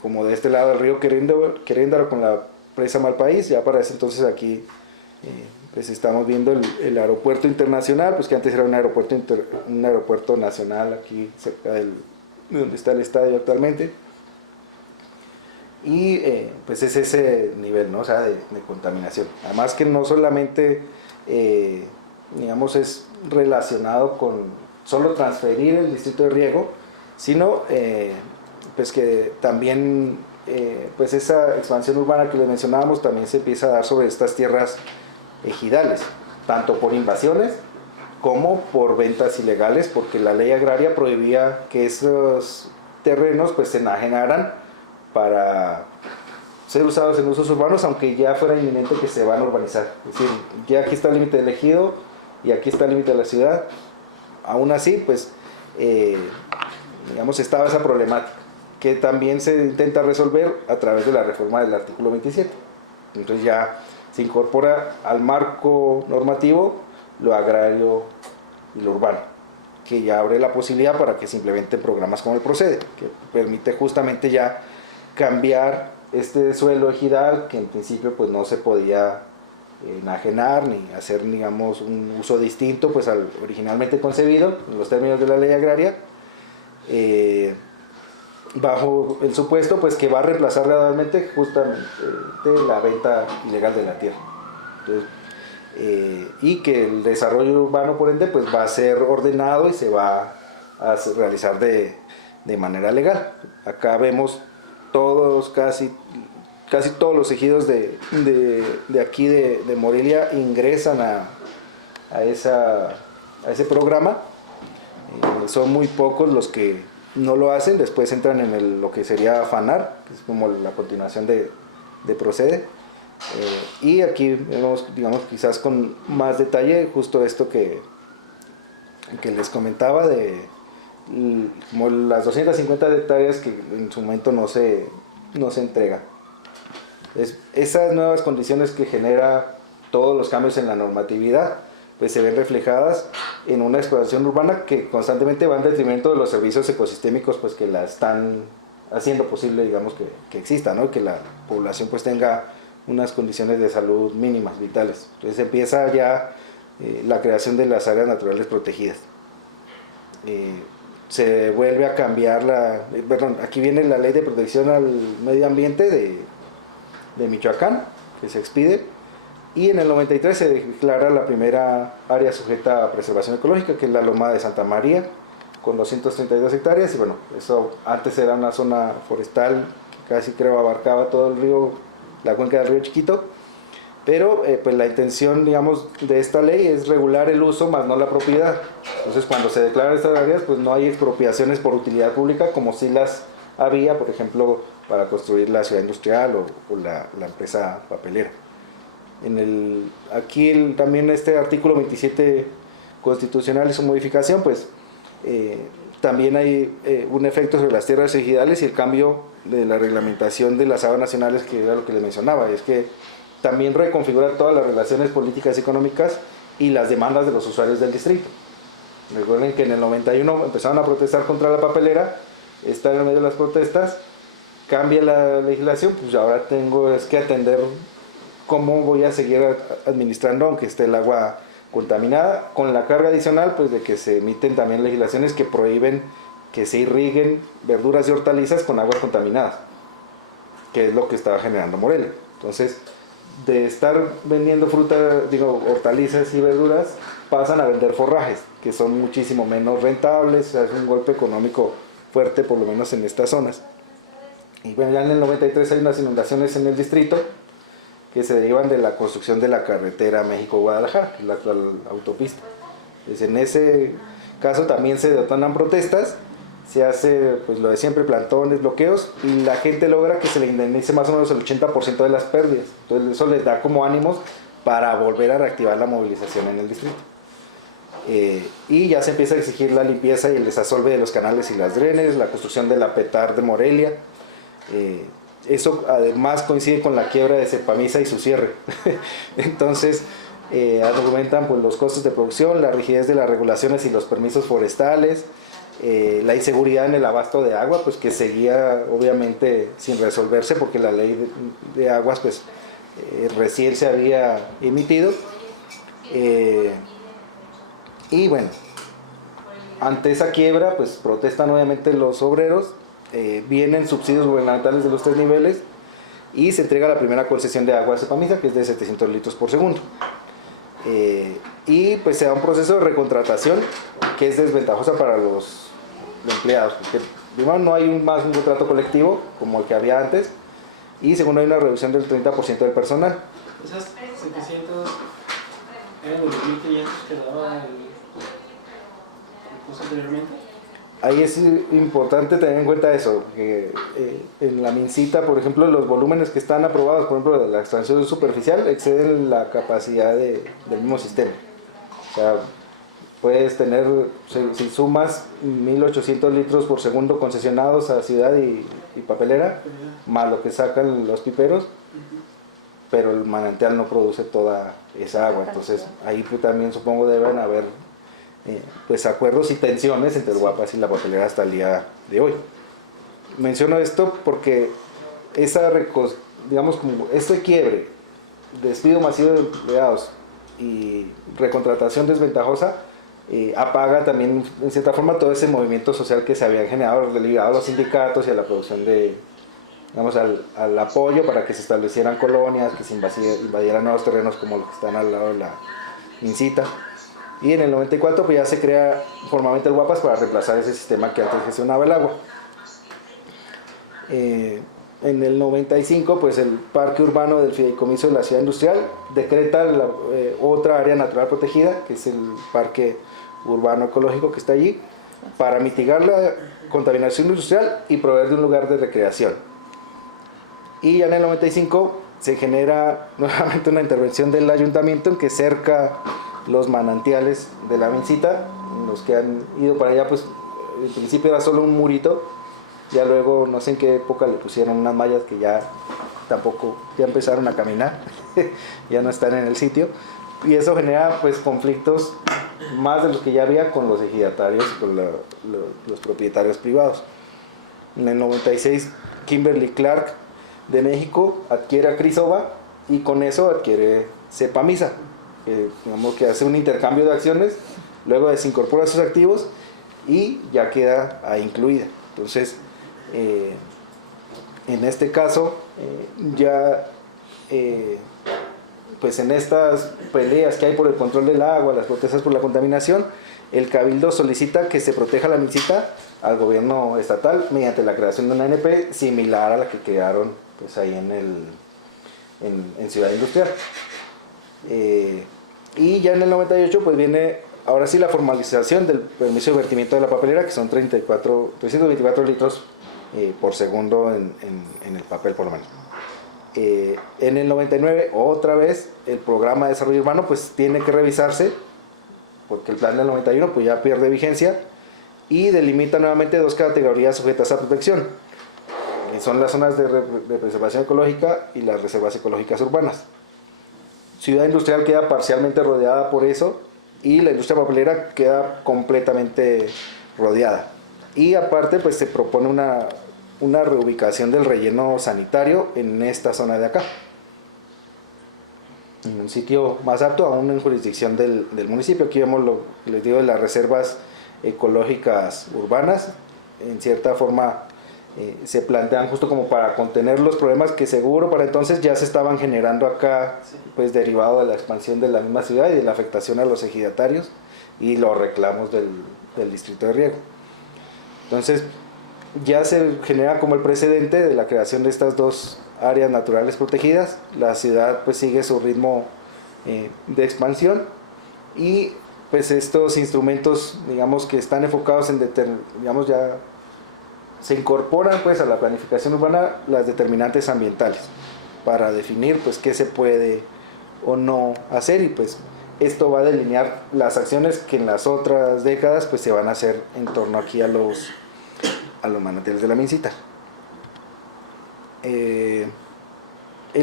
como de este lado del río Queréndaro con la presa Malpaís. Ya para ese entonces aquí pues estamos viendo el aeropuerto internacional, pues que antes era un aeropuerto nacional aquí cerca de donde está el estadio actualmente, y pues es ese nivel, ¿no? O sea, de contaminación. Además que no solamente digamos es relacionado con solo transferir el distrito de riego, sino pues que también pues esa expansión urbana que les mencionábamos también se empieza a dar sobre estas tierras ejidales, tanto por invasiones como por ventas ilegales, porque la ley agraria prohibía que esos terrenos pues se enajenaran para ser usados en usos urbanos, aunque ya fuera inminente que se van a urbanizar. Es decir, ya aquí está el límite del ejido y aquí está el límite de la ciudad. Aún así, pues, digamos, estaba esa problemática, que también se intenta resolver a través de la reforma del artículo 27. Entonces ya se incorpora al marco normativo lo agrario y lo urbano, que ya abre la posibilidad para que se implementen programas como el Procede, que permite justamente ya cambiar este suelo ejidal, que en principio pues no se podía enajenar ni hacer, digamos, un uso distinto pues al originalmente concebido en los términos de la ley agraria, bajo el supuesto pues que va a reemplazar gradualmente justamente la venta ilegal de la tierra. Entonces, y que el desarrollo urbano por ende pues va a ser ordenado y se va a realizar de manera legal. Acá vemos casi todos los ejidos de aquí de Morelia ingresan a ese programa. Son muy pocos los que no lo hacen, después entran en lo que sería FANAR, que es como la continuación de Procede. Y aquí vemos, digamos, quizás con más detalle justo esto que les comentaba de como las 250 hectáreas que en su momento no se entregan. Esas nuevas condiciones que genera todos los cambios en la normatividad pues se ven reflejadas en una explotación urbana que constantemente va en detrimento de los servicios ecosistémicos pues que la están haciendo posible, digamos, que exista, ¿no? Que la población pues tenga unas condiciones de salud mínimas, vitales. Entonces empieza ya la creación de las áreas naturales protegidas. Se vuelve a cambiar aquí viene la ley de protección al medio ambiente de Michoacán, que se expide, Y en el 93 se declara la primera área sujeta a preservación ecológica, que es la Loma de Santa María, con 232 hectáreas. Y bueno, eso antes era una zona forestal que casi creo abarcaba todo el río, la cuenca del río Chiquito. Pero pues la intención, digamos, de esta ley es regular el uso, más no la propiedad. Entonces, cuando se declaran estas áreas, pues no hay expropiaciones por utilidad pública, como si las había, por ejemplo, para construir la ciudad industrial o la empresa papelera. Aquí también este artículo 27 constitucional y su modificación, pues también hay un efecto sobre las tierras ejidales y el cambio de la reglamentación de las aguas nacionales, que era lo que les mencionaba, es que también reconfigurar todas las relaciones políticas y económicas y las demandas de los usuarios del distrito. Recuerden que en el 91 empezaron a protestar contra la papelera, están en medio de las protestas, cambia la legislación, pues ahora tengo que atender cómo voy a seguir administrando aunque esté el agua contaminada, con la carga adicional pues de que se emiten también legislaciones que prohíben que se irriguen verduras y hortalizas con aguas contaminadas, que es lo que estaba generando Morelia. Entonces, de estar vendiendo hortalizas y verduras, pasan a vender forrajes, que son muchísimo menos rentables, o sea, es un golpe económico fuerte, por lo menos en estas zonas. Y bueno, ya en el 93 hay unas inundaciones en el distrito, que se derivan de la construcción de la carretera México-Guadalajara, la actual autopista. Pues en ese caso también se detonan protestas, se hace pues lo de siempre, plantones, bloqueos, y la gente logra que se le indemnice más o menos el 80% de las pérdidas. Entonces eso les da como ánimos para volver a reactivar la movilización en el distrito. Y ya se empieza a exigir la limpieza y el desasolve de los canales y las drenes, la construcción de la PETAR de Morelia. Eso además coincide con la quiebra de Cepamisa y su cierre. Entonces argumentan pues, los costos de producción, la rigidez de las regulaciones y los permisos forestales, la inseguridad en el abasto de agua, pues que seguía obviamente sin resolverse porque la ley de aguas pues recién se había emitido. Y bueno, ante esa quiebra pues protestan obviamente los obreros, vienen subsidios gubernamentales de los 3 niveles y se entrega la primera concesión de agua a Cepamisa, que es de 700 litros por segundo. Y pues se da un proceso de recontratación que es desventajosa para los empleados, porque primero no hay un contrato colectivo como el que había antes, y segundo hay una reducción del 30% del personal. Esas 700 eran los 1500 que daba el curso anteriormente. Ahí es importante tener en cuenta eso, que en la Mincita, por ejemplo, los volúmenes que están aprobados, por ejemplo, de la extracción superficial, exceden la capacidad del mismo sistema. O sea, puedes tener, si sumas 1800 litros por segundo concesionados a ciudad y papelera, más lo que sacan los piperos, pero el manantial no produce toda esa agua. Entonces, ahí pues, también supongo deben haber pues acuerdos y tensiones entre el Guapas y la papelera hasta el día de hoy. Menciono esto porque digamos como este quiebre, despido masivo de empleados y recontratación desventajosa apaga también en cierta forma todo ese movimiento social que se había generado ligado a los sindicatos y a la producción de, digamos, al apoyo para que se establecieran colonias, que se invadieran nuevos terrenos como los que están al lado de la Mincita. Y en el 94 pues ya se crea formalmente el Guapas para reemplazar ese sistema que antes gestionaba el agua. En el 95 pues el Parque Urbano del Fideicomiso de la Ciudad Industrial decreta otra área natural protegida, que es el Parque Urbano Ecológico que está allí, para mitigar la contaminación industrial y proveer de un lugar de recreación. Y ya en el 95 se genera nuevamente una intervención del ayuntamiento en que cerca los manantiales de la Mincita. Los que han ido para allá, pues en principio era solo un murito, ya luego no sé en qué época le pusieron unas mallas que ya tampoco, ya empezaron a caminar, ya no están en el sitio, y eso genera pues conflictos más de los que ya había con los ejidatarios y con los propietarios privados. En el 96 Kimberly Clark de México adquiere a Crisova y con eso adquiere Cepamisa, digamos que hace un intercambio de acciones, luego se incorpora a sus activos y ya queda ahí incluida. Entonces, en este caso, ya pues en estas peleas que hay por el control del agua, las protestas por la contaminación, el Cabildo solicita que se proteja la Mincita al gobierno estatal mediante la creación de una ANP similar a la que crearon pues ahí en Ciudad Industrial. Y ya en el 98 pues viene ahora sí la formalización del permiso de vertimiento de la papelera, que son 324 litros por segundo en el papel por lo menos. En el 99 otra vez el programa de desarrollo urbano pues tiene que revisarse, porque el plan del 91 pues ya pierde vigencia y delimita nuevamente dos categorías sujetas a protección, que son las zonas de preservación ecológica y las reservas ecológicas urbanas. Ciudad Industrial queda parcialmente rodeada por eso y la industria papelera queda completamente rodeada. Y aparte pues se propone una reubicación del relleno sanitario en esta zona de acá, en un sitio más apto aún en jurisdicción del municipio. Aquí vemos lo que les digo de las reservas ecológicas urbanas. En cierta forma se plantean justo como para contener los problemas que seguro para entonces ya se estaban generando acá, pues derivado de la expansión de la misma ciudad y de la afectación a los ejidatarios y los reclamos del distrito de riego. Entonces ya se genera como el precedente de la creación de estas dos áreas naturales protegidas. La ciudad pues sigue su ritmo de expansión y pues estos instrumentos, digamos, que están enfocados en digamos, ya se incorporan pues a la planificación urbana las determinantes ambientales para definir pues qué se puede o no hacer, y pues esto va a delinear las acciones que en las otras décadas pues se van a hacer en torno aquí a los manantiales de la Mincita. El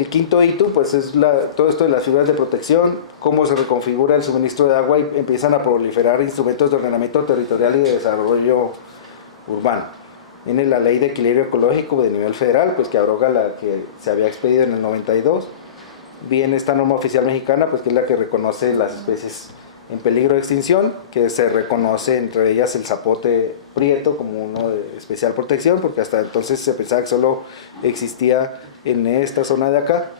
quinto hito pues es todo esto de las figuras de protección, cómo se reconfigura el suministro de agua y empiezan a proliferar instrumentos de ordenamiento territorial y de desarrollo urbano. Viene la ley de equilibrio ecológico de nivel federal, pues que abroga la que se había expedido en el 92. Viene esta norma oficial mexicana, pues que es la que reconoce las especies en peligro de extinción, que se reconoce entre ellas el zapote prieto como uno de especial protección, porque hasta entonces se pensaba que solo existía en esta zona de acá.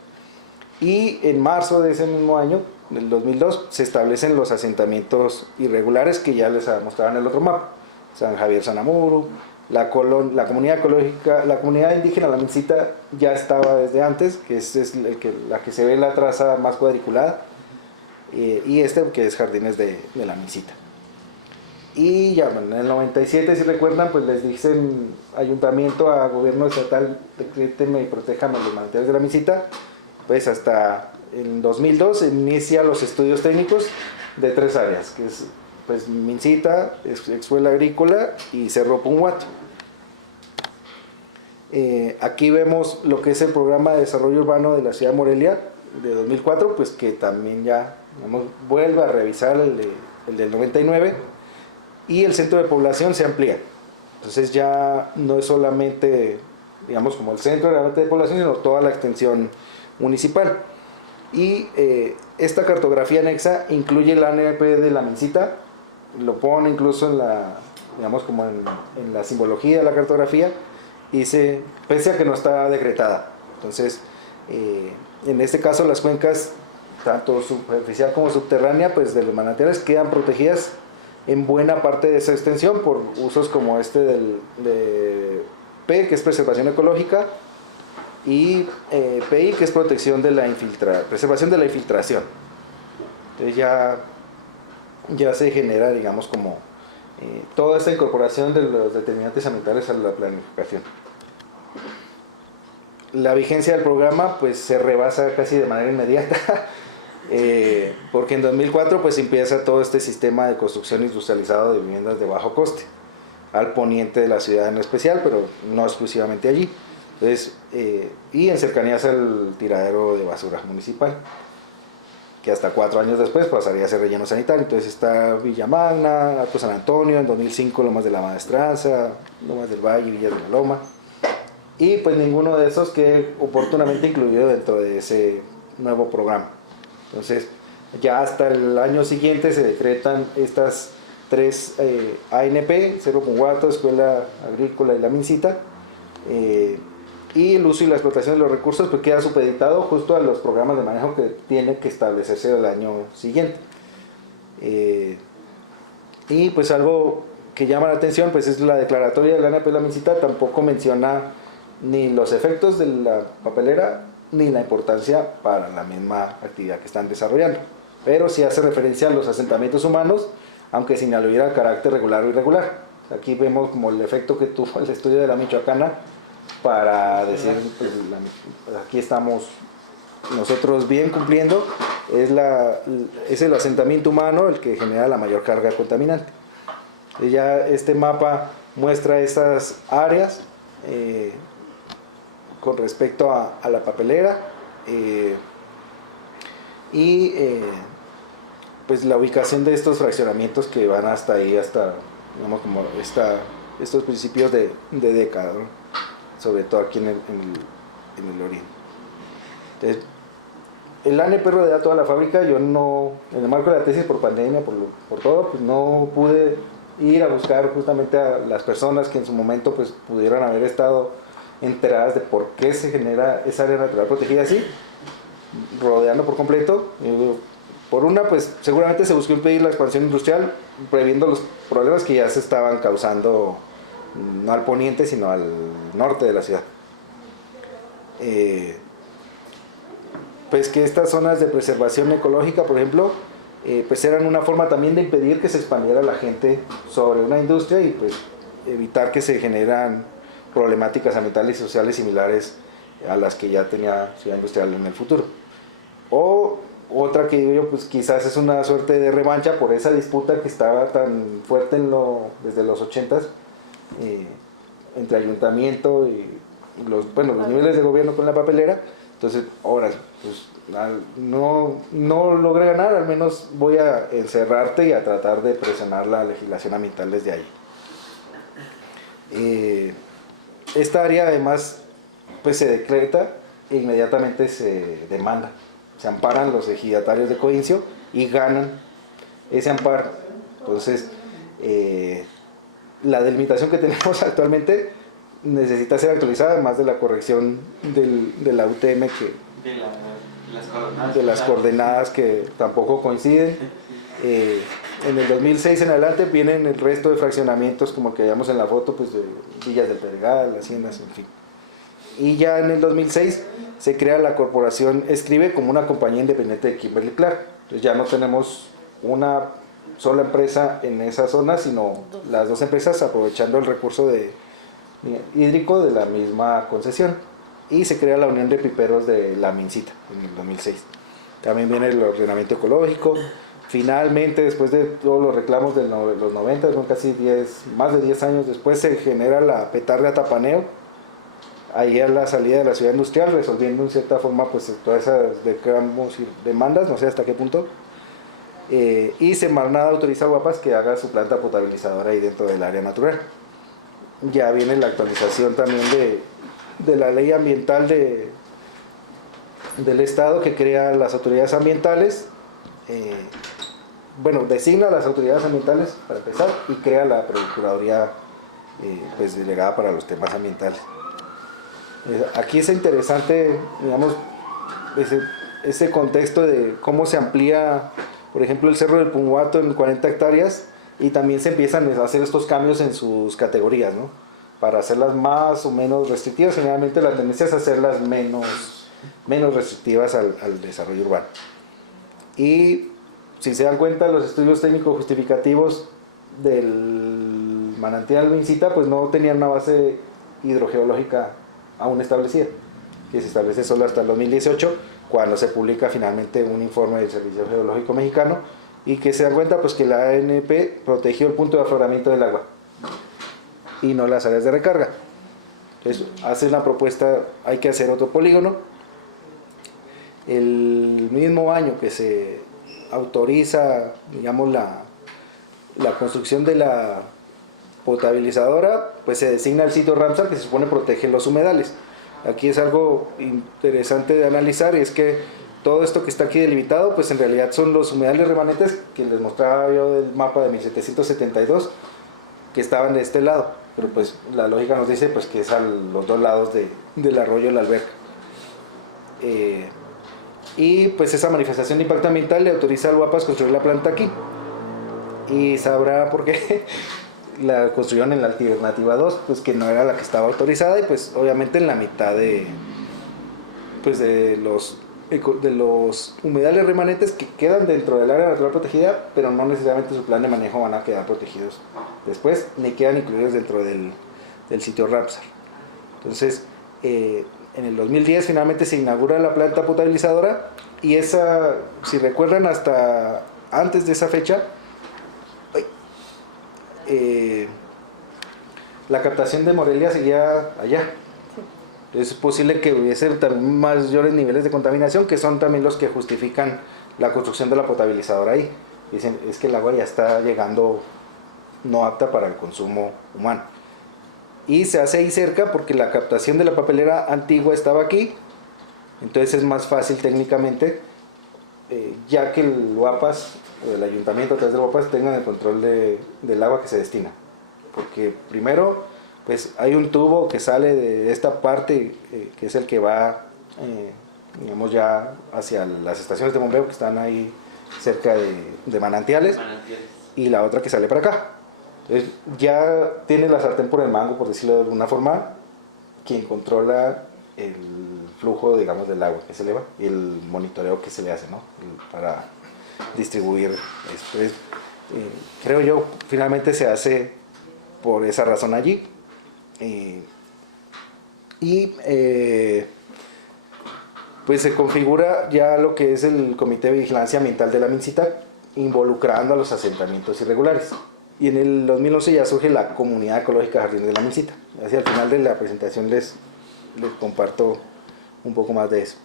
Y en marzo de ese mismo año, del 2002, se establecen los asentamientos irregulares que ya les mostraba en el otro mapa: San Javier Sanamuru, la comunidad ecológica, la comunidad indígena La Mincita ya estaba desde antes, que es la que se ve la traza más cuadriculada, y que es Jardines de La Mincita. Y ya en el 97, si recuerdan, pues les dicen ayuntamiento a gobierno estatal, decréteme y protéjame los manantiales de La Mincita. Pues hasta en 2002 inicia los estudios técnicos de 3 áreas, que es pues Mincita, Escuela Agrícola y Cerro Punguato. Aquí vemos lo que es el programa de desarrollo urbano de la ciudad de Morelia de 2004, pues que también ya vuelve a revisar el del 99, y el centro de población se amplía. Entonces ya no es solamente, digamos, como el centro de población, sino toda la extensión municipal. Y esta cartografía anexa incluye el ANP de La Mincita, lo pone incluso en digamos, como en la simbología de la cartografía, y pese a que no está decretada. Entonces, en este caso las cuencas, tanto superficial como subterránea, pues de los manantiales quedan protegidas en buena parte de esa extensión por usos como de P, que es preservación ecológica, y PI, que es protección de preservación de la infiltración. Entonces ya se genera, digamos, como toda esta incorporación de los determinantes ambientales a la planificación. La vigencia del programa pues se rebasa casi de manera inmediata, porque en 2004 pues empieza todo este sistema de construcción industrializado de viviendas de bajo coste, al poniente de la ciudad en especial, pero no exclusivamente allí. Entonces, y en cercanías al tiradero de basura municipal, que hasta 4 años después pasaría a ser relleno sanitario. Entonces está Villa Magna, Alto San Antonio, en 2005 Lomas de la Maestranza, Lomas del Valle, Villas de la Loma, y pues ninguno de esos que oportunamente incluido dentro de ese nuevo programa. Entonces ya hasta el año siguiente se decretan estas 3 ANP, Cerro Punguato, Escuela Agrícola y La Mincita, y el uso y la explotación de los recursos pues queda supeditado justo a los programas de manejo que tiene que establecerse el año siguiente. Y pues algo que llama la atención pues es la declaratoria de la ANP de la Mincita. Tampoco menciona ni los efectos de la papelera ni la importancia para la misma actividad que están desarrollando, pero sí hace referencia a los asentamientos humanos, aunque sin aludir al carácter regular o irregular. Aquí vemos como el efecto que tuvo el estudio de la Michoacana para decir, pues, aquí estamos nosotros bien cumpliendo, es el asentamiento humano el que genera la mayor carga contaminante. Ya este mapa muestra esas áreas con respecto a la papelera pues la ubicación de estos fraccionamientos que van hasta ahí, hasta digamos como estos principios de década, ¿no? Sobre todo aquí en el oriente. Entonces, el ANP rodea toda la fábrica. Yo no, en el marco de la tesis por pandemia, por todo, pues no pude ir a buscar justamente a las personas que en su momento pues pudieran haber estado enteradas de por qué se genera esa área natural protegida así, rodeando por completo. Por una, pues seguramente se buscó impedir la expansión industrial, previendo los problemas que ya se estaban causando, no al poniente, sino al norte de la ciudad. Pues que estas zonas de preservación ecológica, por ejemplo, pues eran una forma también de impedir que se expandiera la gente sobre una industria y pues evitar que se generan problemáticas ambientales y sociales similares a las que ya tenía Ciudad Industrial en el futuro. O otra que digo yo, pues quizás es una suerte de revancha por esa disputa que estaba tan fuerte desde los 80s entre ayuntamiento y los niveles de gobierno con la papelera. Entonces, ahora, pues no logré ganar, al menos voy a encerrarte y a tratar de presionar la legislación ambiental desde ahí. Esta área además pues se decreta e inmediatamente se demanda, se amparan los ejidatarios de Coincio y ganan ese amparo. Entonces la delimitación que tenemos actualmente necesita ser actualizada, además de la corrección de la UTM de las coordenadas que tampoco coinciden. En el 2006 en adelante vienen el resto de fraccionamientos como que veíamos en la foto, pues de Villas del Pedregal, Haciendas, en fin. Y ya en el 2006 se crea la corporación Escribe como una compañía independiente de Kimberly-Clark. Entonces ya no tenemos una sola empresa en esa zona, sino las dos empresas aprovechando el recurso hídrico de la misma concesión. Y se crea la Unión de Piperos de la Mincita en el 2006. También viene el ordenamiento ecológico. Finalmente, después de todos los reclamos de los 90, más de 10 años después, se genera la petarda Tapaneo, ahí a la salida de la ciudad industrial, resolviendo en cierta forma pues todas esas demandas, no sé hasta qué punto. Y Semarnat autoriza a Guapas que haga su planta potabilizadora ahí dentro del área natural. Ya viene la actualización también de la ley ambiental del Estado, que crea las autoridades ambientales. Designa las autoridades ambientales para empezar y crea la Procuraduría pues delegada para los temas ambientales. Aquí es interesante, digamos, ese contexto de cómo se amplía, por ejemplo, el Cerro del Punguato en 40 hectáreas y también se empiezan a hacer estos cambios en sus categorías, ¿no? Para hacerlas más o menos restrictivas. Generalmente la tendencia es hacerlas menos restrictivas al desarrollo urbano. Y si se dan cuenta, los estudios técnicos justificativos del manantial Mincita pues no tenían una base hidrogeológica aún establecida, que se establece solo hasta el 2018, cuando se publica finalmente un informe del Servicio Geológico Mexicano, y que se dan cuenta pues que la ANP protegió el punto de afloramiento del agua y no las áreas de recarga. Entonces hace una propuesta, hay que hacer otro polígono. El mismo año que se autoriza, digamos, la construcción de la potabilizadora, pues se designa el sitio Ramsar, que se supone protege los humedales. Aquí es algo interesante de analizar, y es que todo esto que está aquí delimitado, pues en realidad son los humedales remanentes que les mostraba yo del mapa de 1772, que estaban de este lado. pero pues la lógica nos dice pues que es a los dos lados del arroyo de la alberca. Y pues esa manifestación de impacto ambiental le autoriza al UAPAS construir la planta aquí. Y sabrá por qué la construyeron en la alternativa 2, pues que no era la que estaba autorizada, y pues obviamente en la mitad pues de los humedales remanentes que quedan dentro del área natural protegida, pero no necesariamente su plan de manejo van a quedar protegidos después, ni quedan incluidos dentro del sitio Ramsar. Entonces, en el 2010 finalmente se inaugura la planta potabilizadora, y esa, si recuerdan, hasta antes de esa fecha, la captación de Morelia seguía allá. Es posible que hubiese también mayores niveles de contaminación, que son también los que justifican la construcción de la potabilizadora ahí. Dicen, es que el agua ya está llegando no apta para el consumo humano. Y se hace ahí cerca porque la captación de la papelera antigua estaba aquí, entonces es más fácil técnicamente, ya que el UAPAS, el ayuntamiento a través del UAPAS, tengan el control del agua que se destina. Porque primero, pues hay un tubo que sale de esta parte, que es el que va, digamos, ya hacia las estaciones de bombeo que están ahí cerca de manantiales, y la otra que sale para acá. Entonces ya tiene la sartén por el mango, por decirlo de alguna forma, quien controla el flujo, digamos, del agua que se eleva y el monitoreo que se le hace, ¿no? Para distribuir esto. Creo yo, finalmente se hace por esa razón allí. Pues se configura ya lo que es el Comité de Vigilancia Ambiental de la MinCita, involucrando a los asentamientos irregulares. Y en el 2011 ya surge la Comunidad Ecológica Jardines de la MinCita. Hacia el final de la presentación les comparto un poco más de eso.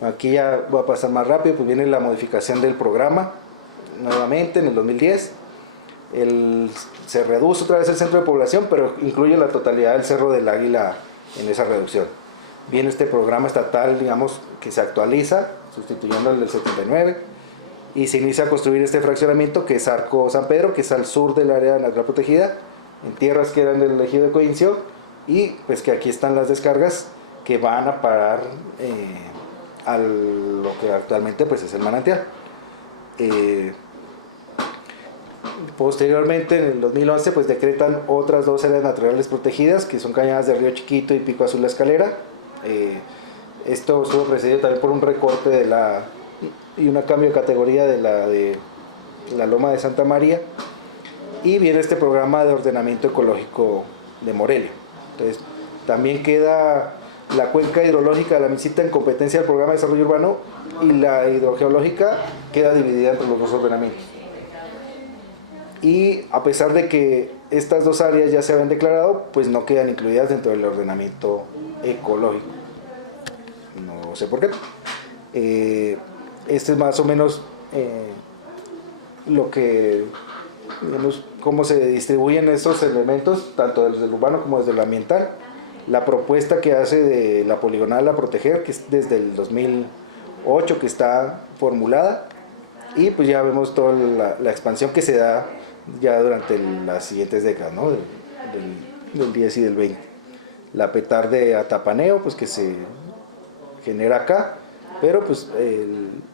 Aquí ya voy a pasar más rápido, pues viene la modificación del programa nuevamente en el 2010. Se reduce otra vez el centro de población, pero incluye la totalidad del Cerro del Águila en esa reducción. Viene este programa estatal, digamos, que se actualiza, sustituyendo el del 79, y se inicia a construir este fraccionamiento que es Arco San Pedro, que es al sur del área natural protegida, en tierras que eran del ejido de Coincio, y pues que aquí están las descargas que van a parar a lo que actualmente pues es el manantial. Posteriormente, en el 2011, pues decretan otras dos áreas naturales protegidas, que son Cañadas de Río Chiquito y Pico Azul La Escalera. Esto estuvo precedido también por un recorte y un cambio de categoría de la Loma de Santa María. Y viene este programa de ordenamiento ecológico de Morelia. Entonces, también queda la cuenca hidrológica de la MinCita en competencia del programa de desarrollo urbano, y la hidrogeológica queda dividida entre los dos ordenamientos. Y a pesar de que estas dos áreas ya se habían declarado, pues no quedan incluidas dentro del ordenamiento ecológico. No sé por qué. Este es más o menos lo que, digamos, cómo se distribuyen estos elementos, tanto desde el urbano como desde lo ambiental. La propuesta que hace de la poligonal a proteger, que es desde el 2008 que está formulada, y pues ya vemos toda la expansión que se da ya durante las siguientes décadas, ¿no? del 10 y del 20. La petar de atapaneo, pues que se genera acá, pero pues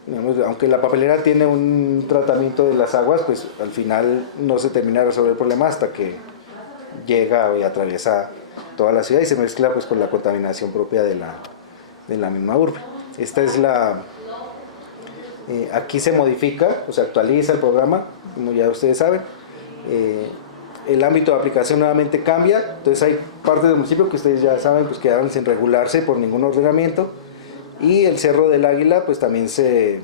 digamos, aunque la papelera tiene un tratamiento de las aguas, pues al final no se termina de resolver el problema hasta que llega y atraviesa toda la ciudad y se mezcla pues con la contaminación propia de la misma urbe. Esta es aquí se modifica, o se actualiza el programa, como ya ustedes saben. El ámbito de aplicación nuevamente cambia, entonces hay partes del municipio que ustedes ya saben pues quedaron sin regularse por ningún ordenamiento, y el Cerro del Águila pues también se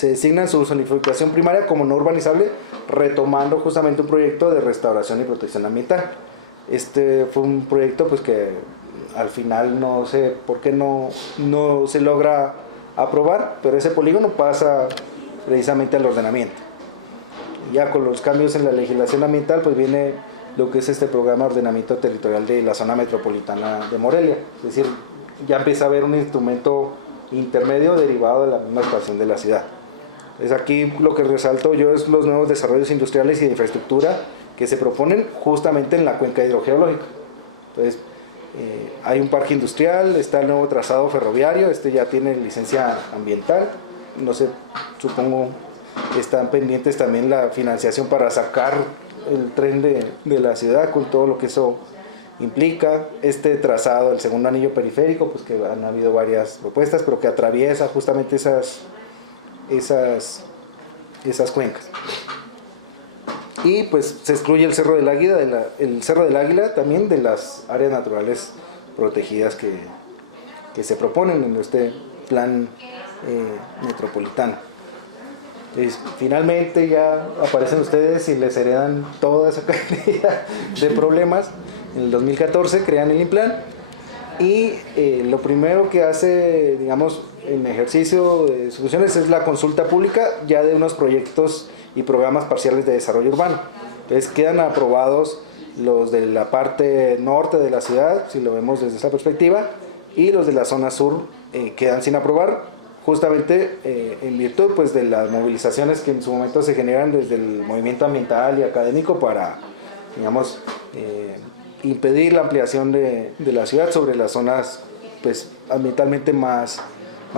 designa en su zonificación primaria como no urbanizable, retomando justamente un proyecto de restauración y protección ambiental. Este fue un proyecto pues que al final no sé por qué no se logra aprobar, pero ese polígono pasa precisamente al ordenamiento. Ya con los cambios en la legislación ambiental pues viene lo que es este programa de ordenamiento territorial de la zona metropolitana de Morelia, es decir, ya empieza a haber un instrumento intermedio derivado de la misma expansión de la ciudad. Entonces aquí lo que resalto yo es los nuevos desarrollos industriales y de infraestructura que se proponen justamente en la cuenca hidrogeológica. Entonces hay un parque industrial, está el nuevo trazado ferroviario, este ya tiene licencia ambiental, no sé, supongo que están pendientes también la financiación para sacar el tren de la ciudad con todo lo que eso implica. Este trazado, el segundo anillo periférico, pues que han habido varias propuestas, pero que atraviesa justamente esas cuencas. Y pues se excluye el Cerro del Águila, el Cerro del Águila también de las áreas naturales protegidas que se proponen en este plan metropolitano. Entonces, finalmente ya aparecen ustedes y les heredan toda esa cantidad de problemas. En el 2014 crean el INPLAN y lo primero que hace, digamos, en ejercicio de sus funciones es la consulta pública ya de unos proyectos y programas parciales de desarrollo urbano. Entonces quedan aprobados los de la parte norte de la ciudad, si lo vemos desde esa perspectiva, y los de la zona sur quedan sin aprobar, justamente en virtud pues, de las movilizaciones que en su momento se generan desde el movimiento ambiental y académico para, digamos, impedir la ampliación de la ciudad sobre las zonas pues, ambientalmente más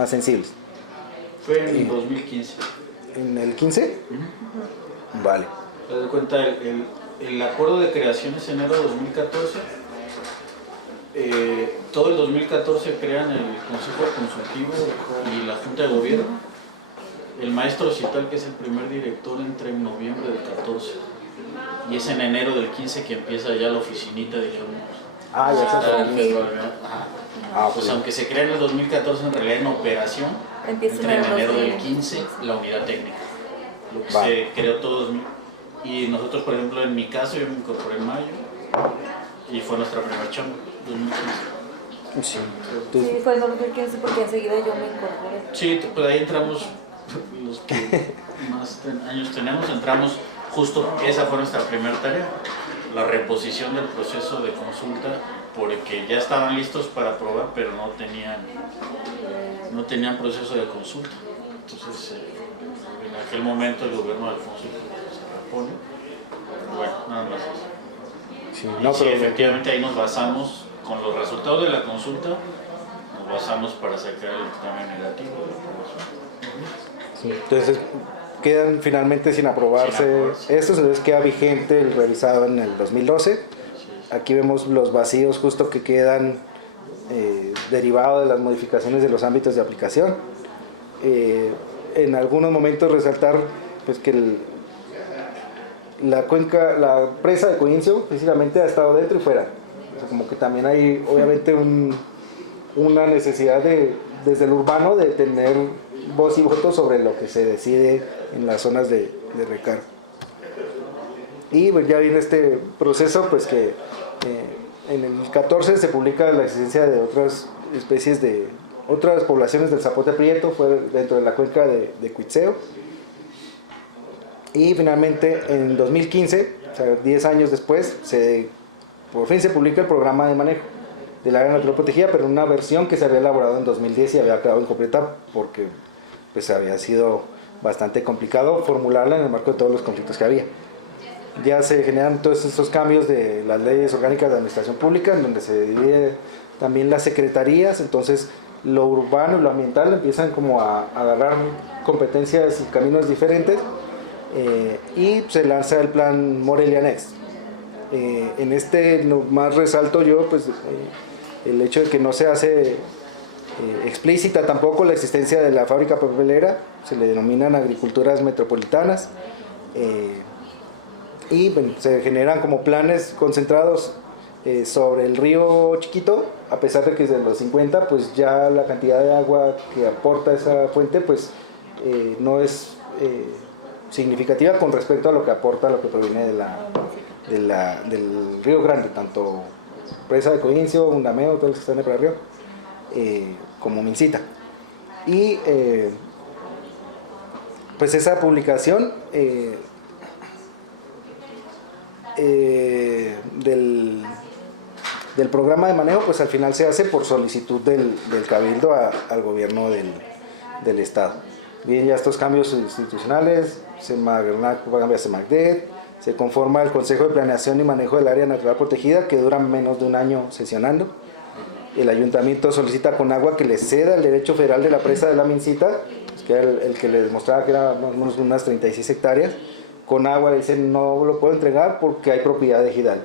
sensibles. Fue en 2015. ¿En el 15? Vale. Te das cuenta, el acuerdo de creación es enero de 2014. Todo el 2014 crean el Consejo Consultivo y la Junta de Gobierno. El maestro Cital, que es el primer director, entra en noviembre del 14. Y es en enero del 15 que empieza ya la oficinita, digamos. Ah, ya está. Pues aunque se crea en el 2014, en realidad en operación, entra en enero del 15 la unidad técnica. Lo que se creó todo. Y nosotros, por ejemplo, en mi caso, yo me incorporé en mayo y fue nuestra primera chamba, 2015. Sí, fue en 2015 porque enseguida yo me incorporé. Sí, pues ahí entramos, los que más años tenemos, entramos justo, esa fue nuestra primera tarea, la reposición del proceso de consulta, porque ya estaban listos para aprobar, pero no tenían proceso de consulta. Entonces, en aquel momento el gobierno de Alfonso se repone. Bueno, nada más eso. Sí, no, sí, efectivamente ahí nos basamos, con los resultados de la consulta, nos basamos para sacar el dictamen negativo de la aprobación. Sí, entonces quedan finalmente sin aprobarse estos, entonces queda vigente el revisado en el 2012. Aquí vemos los vacíos justo que quedan derivados de las modificaciones de los ámbitos de aplicación. En algunos momentos resaltar pues, que la presa de Coincio precisamente ha estado dentro y fuera. O sea, como que también hay obviamente una necesidad desde el urbano de tener voz y voto sobre lo que se decide en las zonas de recargo. Y pues, ya viene este proceso pues que en el 14 se publica la existencia de otras especies de otras poblaciones del zapote prieto fue dentro de la cuenca de Cuitzeo. Y finalmente en 2015, o sea, 10 años después, por fin se publica el programa de manejo del área natural protegida, pero en una versión que se había elaborado en 2010 y había quedado incompleta porque pues, había sido bastante complicado formularla en el marco de todos los conflictos que había. Ya se generan todos estos cambios de las leyes orgánicas de administración pública, en donde se divide también las secretarías, entonces lo urbano y lo ambiental empiezan como a agarrar competencias y caminos diferentes, y se lanza el plan Morelia Next. En este más resalto yo pues, el hecho de que no se hace explícita tampoco la existencia de la fábrica papelera, se le denominan agriculturas metropolitanas, y bueno, se generan como planes concentrados sobre el río Chiquito, a pesar de que desde los 50 pues ya la cantidad de agua que aporta esa fuente pues no es significativa con respecto a lo que aporta lo que proviene del río Grande, tanto presa de Coincio, Undameo, todos los que están de para el río, como Mincita. Y pues esa publicación del programa de manejo pues al final se hace por solicitud del Cabildo al gobierno del estado. Bien, ya estos cambios institucionales, se cambia SEMACDET, se conforma el Consejo de Planeación y Manejo del Área Natural Protegida, que dura menos de un año sesionando. El ayuntamiento solicita a Conagua que le ceda el derecho federal de la presa de la Mincita, que era el que les mostraba que era más o menos unas 36 hectáreas. Conagua dice no lo puedo entregar porque hay propiedad ejidal.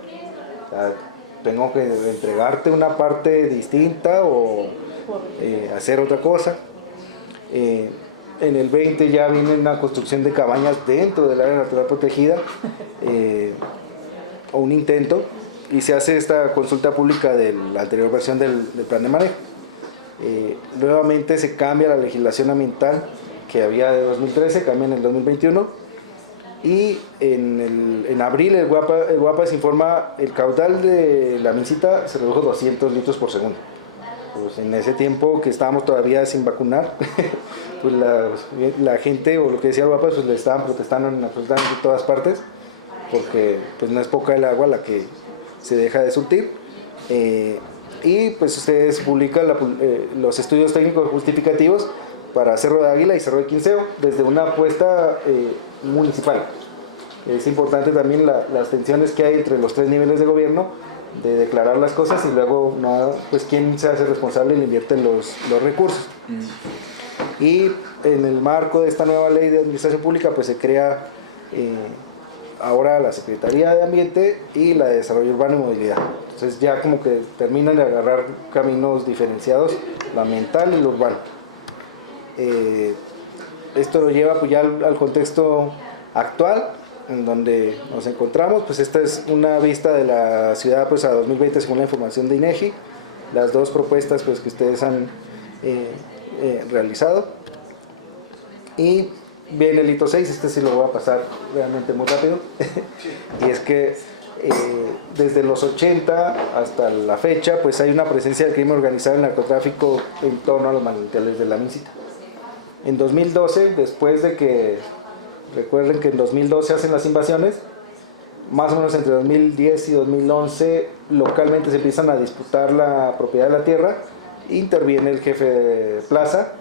O sea, tengo que entregarte una parte distinta o hacer otra cosa. En el 20 ya viene una construcción de cabañas dentro del área natural protegida, o un intento, y se hace esta consulta pública de la anterior versión del plan de manejo. Nuevamente se cambia la legislación ambiental que había de 2013, cambia en el 2021, y en abril el Guapas informa el caudal de la Mincita se redujo 200 litros por segundo. Pues en ese tiempo que estábamos todavía sin vacunar, pues la gente, o lo que decía el Guapas, pues le estaban protestando en absolutamente todas partes, porque pues no es poca el agua la que se deja de surtir. Y pues ustedes publican los estudios técnicos justificativos para Cerro de Águila y Cerro de Quinceo desde una apuesta municipal. Es importante también las tensiones que hay entre los tres niveles de gobierno, de declarar las cosas y luego pues quién se hace responsable y le invierte los recursos. Y en el marco de esta nueva ley de administración pública pues se crea ahora la Secretaría de Ambiente y la de Desarrollo Urbano y Movilidad. Entonces ya como que terminan de agarrar caminos diferenciados, lo ambiental y lo urbano. Esto lo lleva pues ya al contexto actual en donde nos encontramos. Pues esta es una vista de la ciudad pues a 2020 según la información de INEGI, las dos propuestas pues que ustedes han realizado. Y viene el hito 6, este sí lo voy a pasar realmente muy rápido. Y es que desde los 80 hasta la fecha pues hay una presencia del crimen organizado y el narcotráfico en torno a los manantiales de la Mincita. En 2012, después de que, recuerden que en 2012 hacen las invasiones, más o menos entre 2010 y 2011 localmente se empiezan a disputar la propiedad de la tierra, interviene el jefe de plaza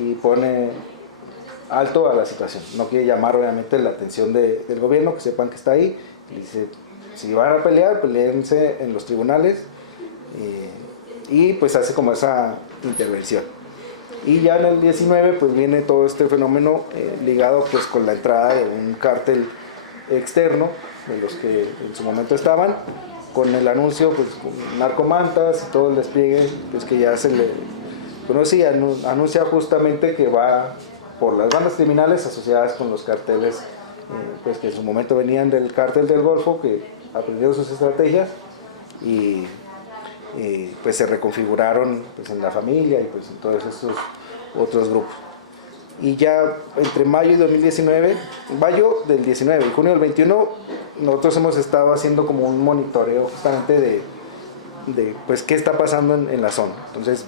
y pone alto a la situación. No quiere llamar obviamente la atención del gobierno, que sepan que está ahí. Dice, si van a pelear, peleense en los tribunales, y pues hace como esa intervención. Y ya en el 19 pues viene todo este fenómeno ligado pues con la entrada de un cártel externo, de los que en su momento estaban, con el anuncio pues narcomantas y todo el despliegue pues que ya se le conoce, anuncia justamente que va por las bandas criminales asociadas con los carteles pues que en su momento venían del cártel del Golfo, que aprendieron sus estrategias y pues se reconfiguraron pues en la familia y pues en todos estos otros grupos. Y ya entre mayo del 19 y junio del 21 nosotros hemos estado haciendo como un monitoreo justamente de pues qué está pasando en la zona. Entonces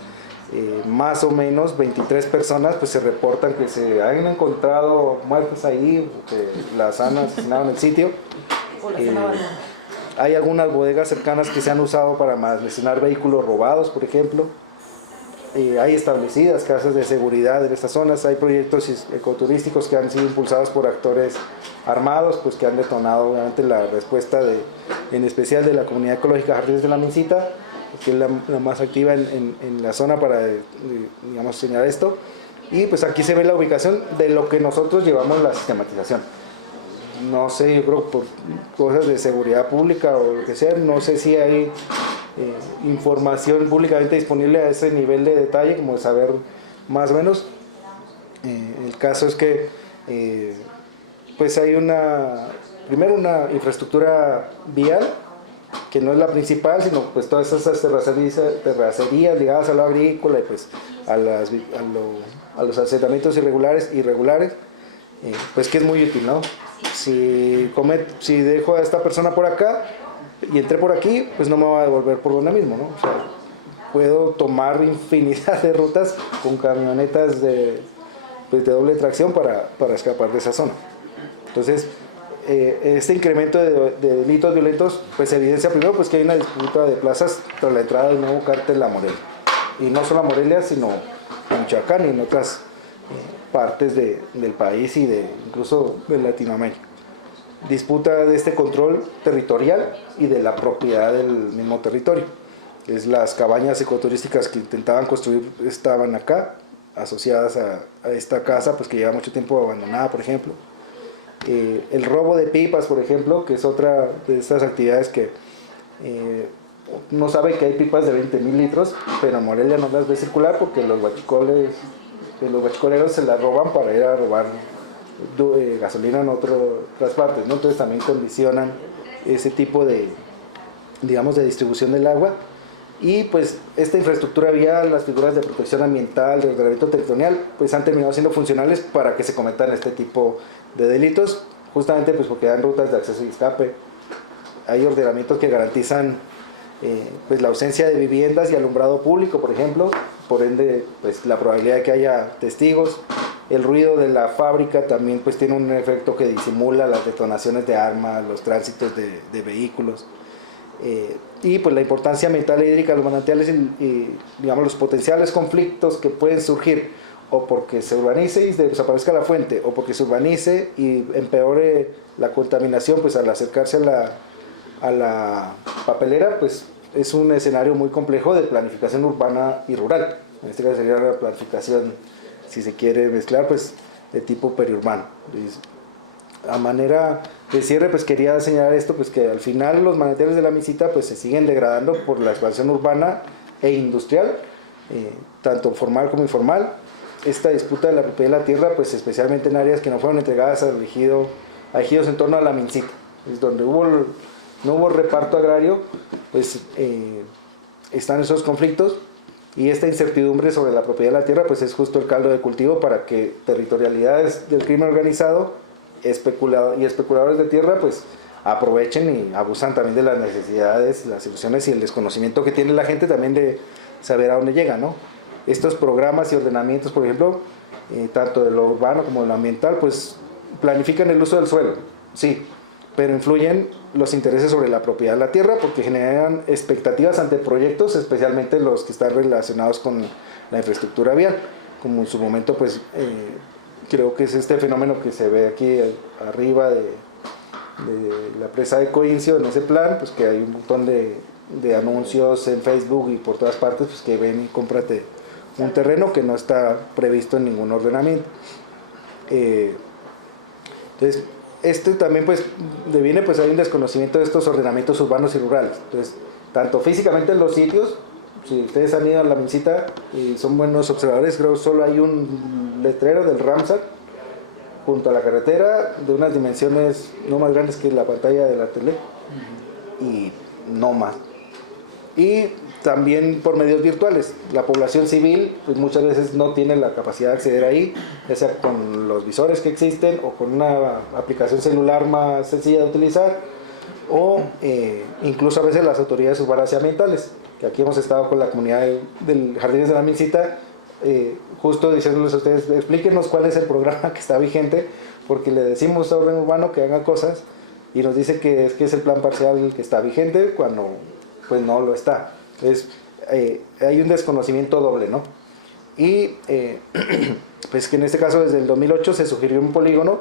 más o menos 23 personas pues se reportan que se han encontrado muertas ahí, que las han asesinado en el sitio. Hay algunas bodegas cercanas que se han usado para almacenar vehículos robados, por ejemplo. Hay establecidas casas de seguridad en estas zonas. Hay proyectos ecoturísticos que han sido impulsados por actores armados, pues que han detonado obviamente la respuesta en especial de la comunidad ecológica Jardines de la Mincita, que es la más activa en la zona para digamos señalar esto. Y pues aquí se ve la ubicación de lo que nosotros llevamos la sistematización. No sé, yo creo por cosas de seguridad pública o lo que sea, no sé si hay información públicamente disponible a ese nivel de detalle, como de saber más o menos. El caso es que pues hay primero una infraestructura vial, que no es la principal, sino pues todas esas terracerías ligadas a lo agrícola y pues a los asentamientos irregulares, pues que es muy útil, ¿no? Si dejo a esta persona por acá y entré por aquí, pues no me va a devolver por donde mismo, ¿no? O sea, puedo tomar infinidad de rutas con camionetas de doble tracción para escapar de esa zona. Entonces, este incremento de delitos violentos pues evidencia primero pues que hay una disputa de plazas tras la entrada del nuevo cártel a Morelia, y no solo a Morelia sino en Michoacán y en otras partes del país y incluso de Latinoamérica. Disputa de este control territorial y de la propiedad del mismo territorio. Las cabañas ecoturísticas que intentaban construir estaban acá, asociadas a esta casa, pues que lleva mucho tiempo abandonada, por ejemplo. El robo de pipas, por ejemplo, que es otra de estas actividades que uno sabe que hay pipas de 20,000 litros, pero en Morelia no las ve circular porque los huachicoleros se las roban para ir a robar gasolina en otras partes, ¿no? Entonces también condicionan ese tipo de, digamos, de distribución del agua. Y pues esta infraestructura vial, las figuras de protección ambiental, de ordenamiento territorial, pues han terminado siendo funcionales para que se cometan este tipo de delitos, justamente pues porque dan rutas de acceso y escape. Hay ordenamientos que garantizan pues la ausencia de viviendas y alumbrado público, por ejemplo, por ende pues la probabilidad de que haya testigos. El ruido de la fábrica también pues tiene un efecto que disimula las detonaciones de armas, los tránsitos de vehículos. Y pues la importancia ambiental e hídrica de los manantiales y digamos los potenciales conflictos que pueden surgir o porque se urbanice y desaparezca la fuente o porque se urbanice y empeore la contaminación, pues al acercarse a la papelera pues es un escenario muy complejo de planificación urbana y rural. En este caso sería la planificación, si se quiere mezclar, pues de tipo periurbano. Entonces, a manera de cierre, pues quería señalar esto, pues que al final los manantiales de la Mixita pues se siguen degradando por la expansión urbana e industrial, tanto formal como informal. Esta disputa de la propiedad de la tierra, pues especialmente en áreas que no fueron entregadas a ejidos en torno a la Mixita, es donde no hubo reparto agrario, pues están esos conflictos. Y esta incertidumbre sobre la propiedad de la tierra pues es justo el caldo de cultivo para que territorialidades del crimen organizado y especuladores de tierra pues aprovechen y abusan también de las necesidades, las ilusiones y el desconocimiento que tiene la gente también de saber a dónde llega, ¿no? Estos programas y ordenamientos, por ejemplo, tanto de lo urbano como de lo ambiental, pues planifican el uso del suelo, sí, pero influyen los intereses sobre la propiedad de la tierra porque generan expectativas ante proyectos, especialmente los que están relacionados con la infraestructura vial, como en su momento pues creo que es este fenómeno que se ve aquí arriba de la presa de Coincio, en ese plan, pues que hay un montón de anuncios en Facebook y por todas partes, pues que ven y cómprate un terreno que no está previsto en ningún ordenamiento. Entonces, también pues deviene, pues hay un desconocimiento de estos ordenamientos urbanos y rurales. Entonces, tanto físicamente en los sitios, si ustedes han ido a la Mixita y son buenos observadores, creo que solo hay un letrero del Ramsar junto a la carretera de unas dimensiones no más grandes que la pantalla de la tele y no más. Y también por medios virtuales. La población civil pues muchas veces no tiene la capacidad de acceder ahí, ya sea con los visores que existen o con una aplicación celular más sencilla de utilizar o incluso a veces las autoridades urbanas y ambientales, que aquí hemos estado con la comunidad del Jardines de la Mixita, justo diciéndoles a ustedes, explíquenos cuál es el programa que está vigente, porque le decimos a orden urbano que haga cosas y nos dice que es el plan parcial el que está vigente cuando pues no lo está. Entonces hay un desconocimiento doble, ¿no? Y pues que en este caso desde el 2008 se sugirió un polígono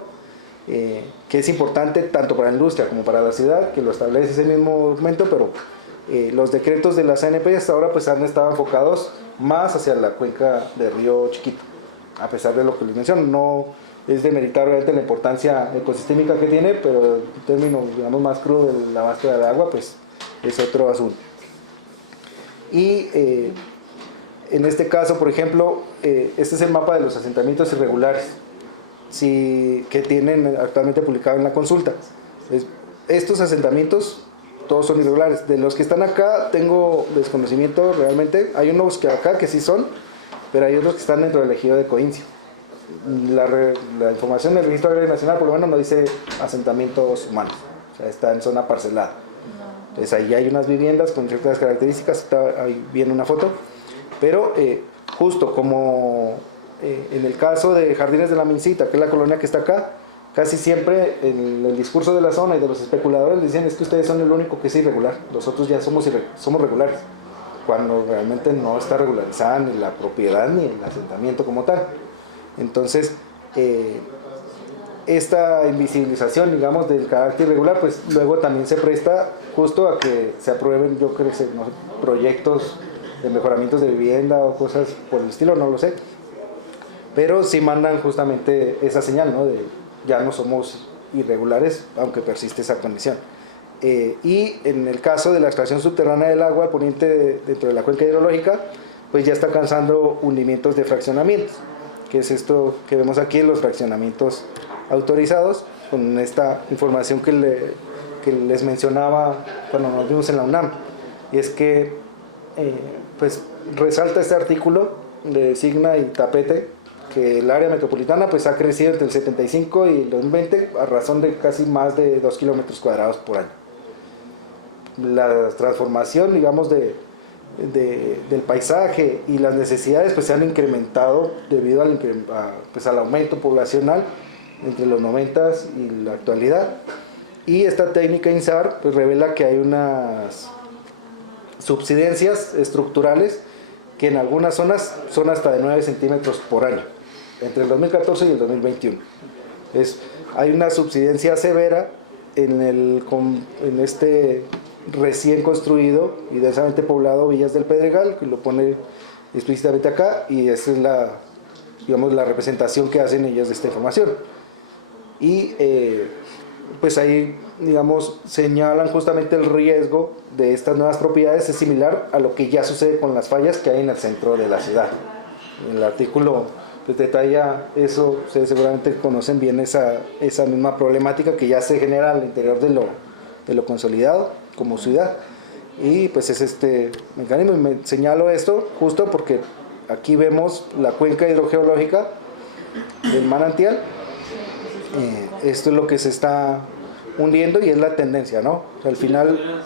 que es importante tanto para la industria como para la ciudad, que lo establece ese mismo momento, pero los decretos de la CNP hasta ahora pues han estado enfocados más hacia la cuenca del río Chiquito, a pesar de lo que les menciono. No es de meritar obviamente la importancia ecosistémica que tiene, pero en términos digamos más crudo del abasto del agua pues es otro asunto. Y en este caso, por ejemplo, este es el mapa de los asentamientos irregulares que tienen actualmente publicado en la consulta. Estos asentamientos todos son irregulares. De los que están acá tengo desconocimiento realmente. Hay unos que acá que sí son, pero hay otros que están dentro del ejido de Coincio. La información del Registro Agrario Nacional por lo menos no dice asentamientos humanos, o sea, está en zona parcelada. Entonces ahí hay unas viviendas con ciertas características, está ahí viene una foto, pero justo como en el caso de Jardines de la Mixita, que es la colonia que está acá, casi siempre en el discurso de la zona y de los especuladores dicen es que ustedes son el único que es irregular, nosotros ya somos regulares, cuando realmente no está regularizada ni la propiedad ni el asentamiento como tal. Entonces, esta invisibilización, digamos, del carácter irregular, pues luego también se presta justo a que se aprueben, yo creo, no sé, proyectos de mejoramientos de vivienda o cosas por el estilo, no lo sé. Pero sí mandan justamente esa señal, ¿no? De ya no somos irregulares, aunque persiste esa condición. Y en el caso de la extracción subterránea del agua al poniente dentro de la cuenca hidrológica, pues ya está alcanzando hundimientos de fraccionamientos, que es esto que vemos aquí en los fraccionamientos autorizados, con esta información que les mencionaba cuando nos vimos en la UNAM. Y es que pues resalta este artículo de Signa y Tapete, que el área metropolitana pues ha crecido entre el 75 y el 2020 a razón de casi más de 2 kilómetros cuadrados por año. La transformación, digamos, del paisaje y las necesidades pues se han incrementado debido al aumento poblacional entre los 90s y la actualidad. Y esta técnica INSAR pues revela que hay unas subsidencias estructurales que en algunas zonas son hasta de 9 centímetros por año, entre el 2014 y el 2021. Hay una subsidencia severa en este recién construido y densamente poblado Villas del Pedregal, que lo pone explícitamente acá, y esa es la representación que hacen ellos de esta información. Y pues ahí, digamos, señalan justamente el riesgo de estas nuevas propiedades es similar a lo que ya sucede con las fallas que hay en el centro de la ciudad. El artículo pues detalla eso, ustedes seguramente conocen bien esa misma problemática que ya se genera al interior de lo consolidado como ciudad. Y pues es este mecanismo, y me señalo esto justo porque aquí vemos la cuenca hidrogeológica del manantial. Esto es lo que se está hundiendo y es la tendencia, ¿no? O sea, al final...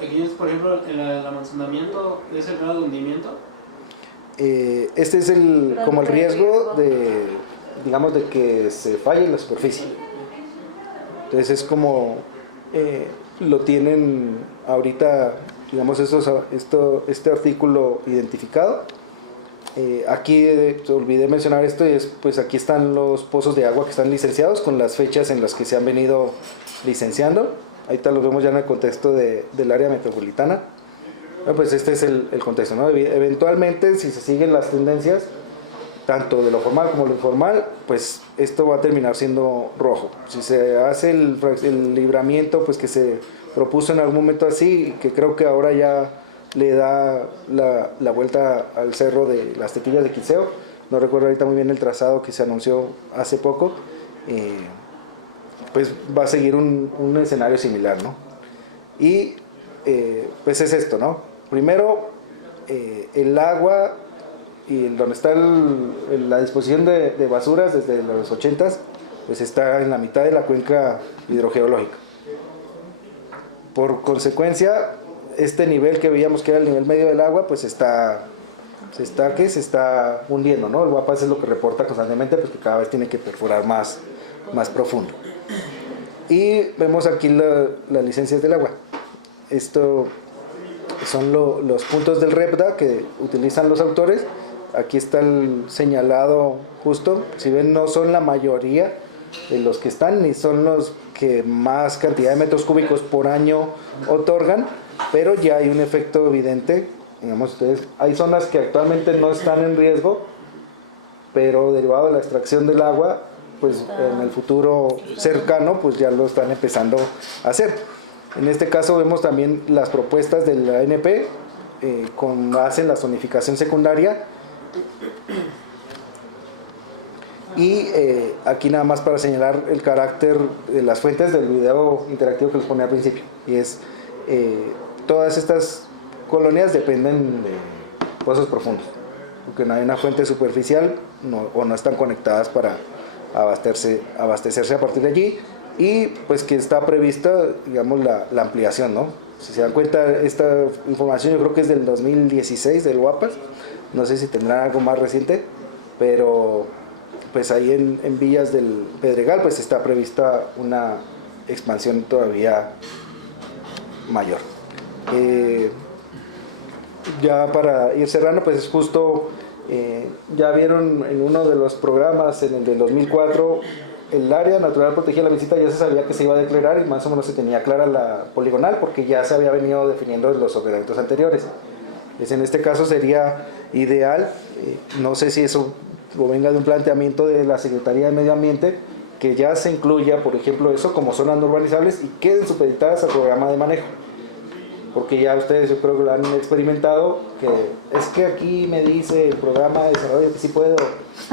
Aquí, por ejemplo, el almacenamiento es el grado de hundimiento. Este es como el riesgo de, digamos, de que se falle en la superficie. Entonces es como lo tienen ahorita, digamos, este artículo identificado. Aquí olvidé mencionar esto, y es, pues aquí están los pozos de agua que están licenciados con las fechas en las que se han venido licenciando. Ahorita los vemos ya en el contexto del área metropolitana. Bueno, pues este es el contexto, ¿no? Eventualmente, si se siguen las tendencias, tanto de lo formal como lo informal, pues esto va a terminar siendo rojo. Si se hace el libramiento pues que se propuso en algún momento así, que creo que ahora ya le da la vuelta al cerro de las Tequillas de Quiseo, no recuerdo ahorita muy bien el trazado que se anunció hace poco, pues va a seguir un escenario similar, ¿no? Y pues es esto, ¿no? Primero, el agua y donde está la disposición de basuras desde los 80s, pues está en la mitad de la cuenca hidrogeológica. Por consecuencia, este nivel que veíamos que era el nivel medio del agua, pues se está hundiendo, ¿no? El Guapas es lo que reporta constantemente, pues que cada vez tiene que perforar más profundo. Y vemos aquí las licencias del agua. Esto son los puntos del REPDA que utilizan los autores. Aquí está el señalado justo. Si ven, no son la mayoría de los que están, ni son los que más cantidad de metros cúbicos por año otorgan, pero ya hay un efecto evidente. Digamos, ustedes, hay zonas que actualmente no están en riesgo, pero derivado de la extracción del agua, pues en el futuro cercano, pues ya lo están empezando a hacer. En este caso vemos también las propuestas de la ANP con base en la zonificación secundaria. Y aquí nada más para señalar el carácter de las fuentes del video interactivo que les ponía al principio, y es todas estas colonias dependen de pozos profundos, porque no hay una fuente superficial o no están conectadas para abastecerse a partir de allí, y pues que está prevista, digamos, la ampliación, ¿no? Si se dan cuenta, esta información yo creo que es del 2016 del Guapas, no sé si tendrán algo más reciente, pero pues ahí en Villas del Pedregal pues está prevista una expansión todavía mayor. Ya para ir cerrando, pues es justo Ya vieron en uno de los programas, en el del 2004, el área natural protegida de la Virgencita ya se sabía que se iba a declarar y más o menos se tenía clara la poligonal porque ya se había venido definiendo en los ordenamientos anteriores. En este caso sería ideal, no sé si eso o venga de un planteamiento de la Secretaría de Medio Ambiente, que ya se incluya, por ejemplo, eso como zonas no urbanizables y queden supeditadas al programa de manejo. Porque ya ustedes yo creo que lo han experimentado, que es que aquí me dice el programa de desarrollo que sí puedo,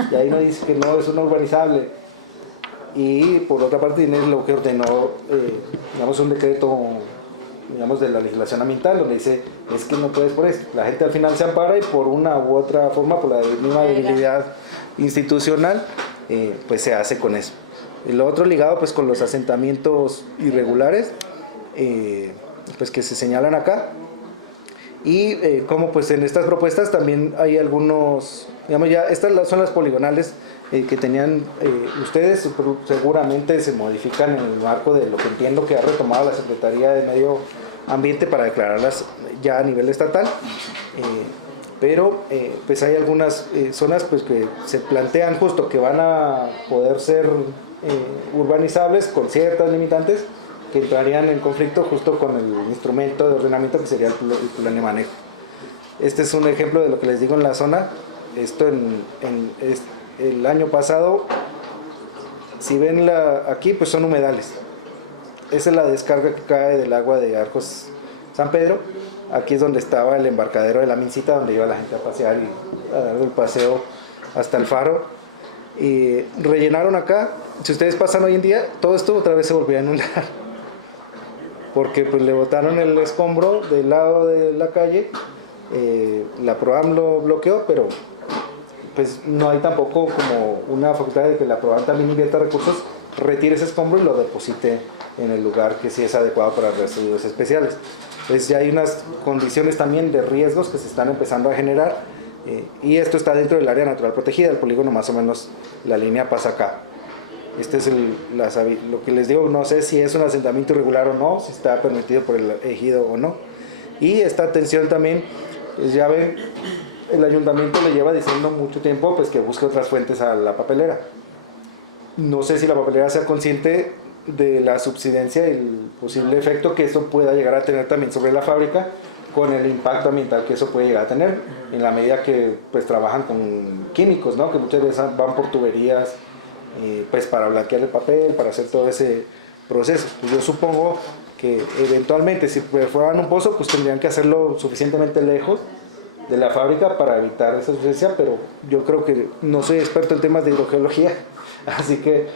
y ahí me dice que no, es una urbanizable. Y por otra parte tiene lo que ordenó, digamos, un decreto, digamos, de la legislación ambiental, donde dice, es que no puedes por esto. La gente al final se ampara y por una u otra forma, por la misma debilidad institucional, pues se hace con eso. Y lo otro ligado pues con los asentamientos irregulares, pues que se señalan acá, y como pues en estas propuestas también hay algunos, digamos, ya estas son las poligonales que tenían ustedes, seguramente se modifican en el marco de lo que entiendo que ha retomado la Secretaría de Medio Ambiente para declararlas ya a nivel estatal, pero pues hay algunas zonas pues que se plantean justo que van a poder ser urbanizables con ciertas limitantes que entrarían en conflicto justo con el instrumento de ordenamiento que sería el plan de manejo. Este es un ejemplo de lo que les digo en la zona. Esto el año pasado, si ven aquí, pues son humedales. Esa es la descarga que cae del agua de Arcos San Pedro. Aquí es donde estaba el embarcadero de la Mincita, donde iba la gente a pasear y a dar el paseo hasta el faro. Y rellenaron acá. Si ustedes pasan hoy en día, todo esto otra vez se volvió a inundar. Porque pues le botaron el escombro del lado de la calle, la PROAM lo bloqueó, pero pues no hay tampoco como una facultad de que la PROAM también invierta recursos, retire ese escombro y lo deposite en el lugar que sí es adecuado para residuos especiales. Entonces ya hay unas condiciones también de riesgos que se están empezando a generar, y esto está dentro del área natural protegida, el polígono más o menos la línea pasa acá. Este es lo que les digo, no sé si es un asentamiento irregular o no, si está permitido por el ejido o no. Y esta atención también, pues ya ven, el ayuntamiento le lleva diciendo mucho tiempo pues que busque otras fuentes a la papelera. No sé si la papelera sea consciente de la subsidencia y el posible efecto que eso pueda llegar a tener también sobre la fábrica, con el impacto ambiental que eso puede llegar a tener, en la medida que pues trabajan con químicos, ¿no? Que muchas veces van por tuberías, pues para blanquear el papel, para hacer todo ese proceso. Pues yo supongo que eventualmente si fueran un pozo, pues tendrían que hacerlo suficientemente lejos de la fábrica para evitar esa sustancia, pero yo creo que no soy experto en temas de hidrogeología, así que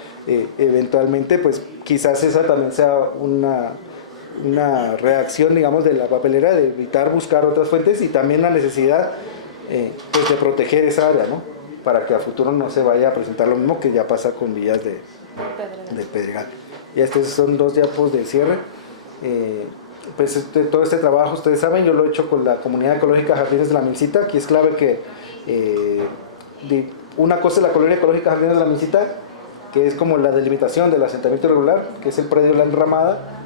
eventualmente pues quizás esa también sea una reacción, digamos, de la papelera, de evitar buscar otras fuentes, y también la necesidad pues de proteger esa área, ¿no? Para que a futuro no se vaya a presentar lo mismo que ya pasa con villas de Pedregal. Y estos son 2 diapos de cierre. Pues todo este trabajo, ustedes saben, yo lo he hecho con la Comunidad Ecológica Jardines de la Mincita. Aquí es clave que una cosa es la Colonia Ecológica Jardines de la Mincita, que es como la delimitación del asentamiento irregular, que es el predio de la enramada,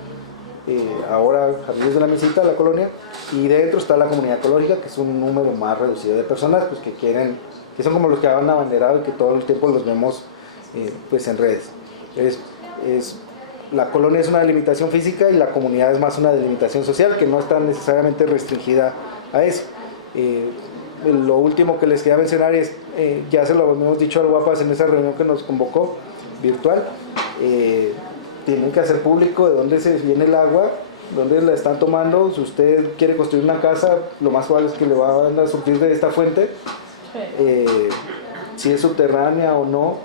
ahora Jardines de la Mincita, la colonia, y dentro está la Comunidad Ecológica, que es un número más reducido de personas pues, que son como los que han abanderado y que todo el tiempo los vemos pues en redes. La colonia es una delimitación física y la comunidad es más una delimitación social, que no está necesariamente restringida a eso. Lo último que les quería mencionar es, ya se lo hemos dicho al Guapas en esa reunión que nos convocó virtual, tienen que hacer público de dónde se viene el agua, dónde la están tomando. Si usted quiere construir una casa, lo más probable es que le van a surtir de esta fuente, si es subterránea o no,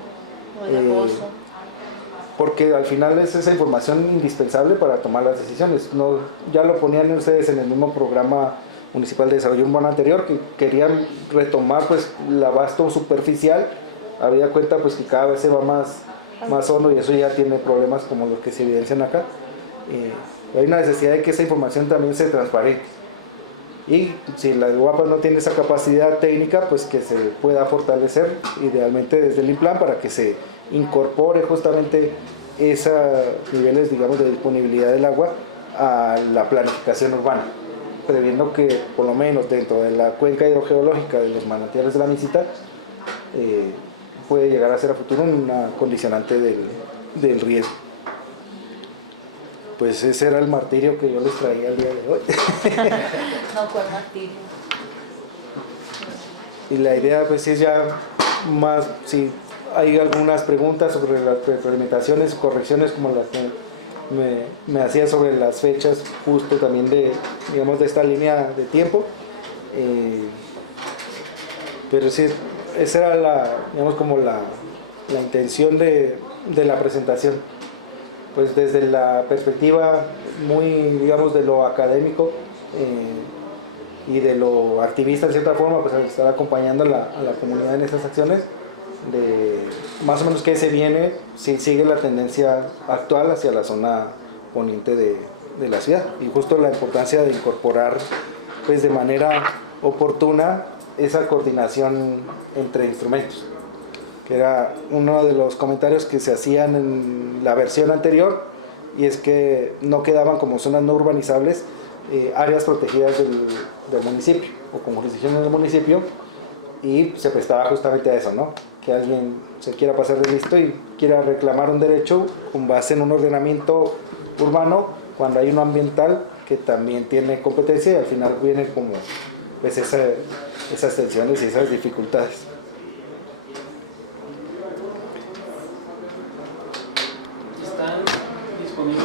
porque al final es esa información indispensable para tomar las decisiones. No, ya lo ponían ustedes en el mismo programa municipal de desarrollo urbano anterior, que querían retomar pues el abasto superficial, habida cuenta pues que cada vez se va más hondo, y eso ya tiene problemas como los que se evidencian acá. Hay una necesidad de que esa información también se transparente, y si la Guapas no tiene esa capacidad técnica, pues que se pueda fortalecer idealmente desde el INPLAN para que se incorpore justamente esos niveles, digamos, de disponibilidad del agua a la planificación urbana. previendo que por lo menos dentro de la cuenca hidrogeológica de los manantiales de la Mixita puede llegar a ser a futuro una condicionante del riesgo. Pues ese era el martirio que yo les traía el día de hoy. No, ¿cuál martirio? Y la idea pues es ya más, si hay algunas preguntas sobre las retroalimentaciones, correcciones como las que me hacía sobre las fechas justo también de esta línea de tiempo. Pero sí, esa era como la intención de la presentación. Pues desde la perspectiva muy, de lo académico y de lo activista en cierta forma, pues estar acompañando a la comunidad en estas acciones, de más o menos qué se viene, si sigue la tendencia actual hacia la zona poniente de la ciudad, y justo la importancia de incorporar pues de manera oportuna esa coordinación entre instrumentos, que era uno de los comentarios que se hacían en la versión anterior, y es que no quedaban como zonas no urbanizables áreas protegidas del municipio o como jurisdicción del municipio, y se prestaba justamente a eso, ¿no? Que alguien se quiera pasar de listo y quiera reclamar un derecho con base en un ordenamiento urbano, cuando hay uno ambiental que también tiene competencia, y al final viene como pues esas tensiones y esas dificultades. ¿Están disponibles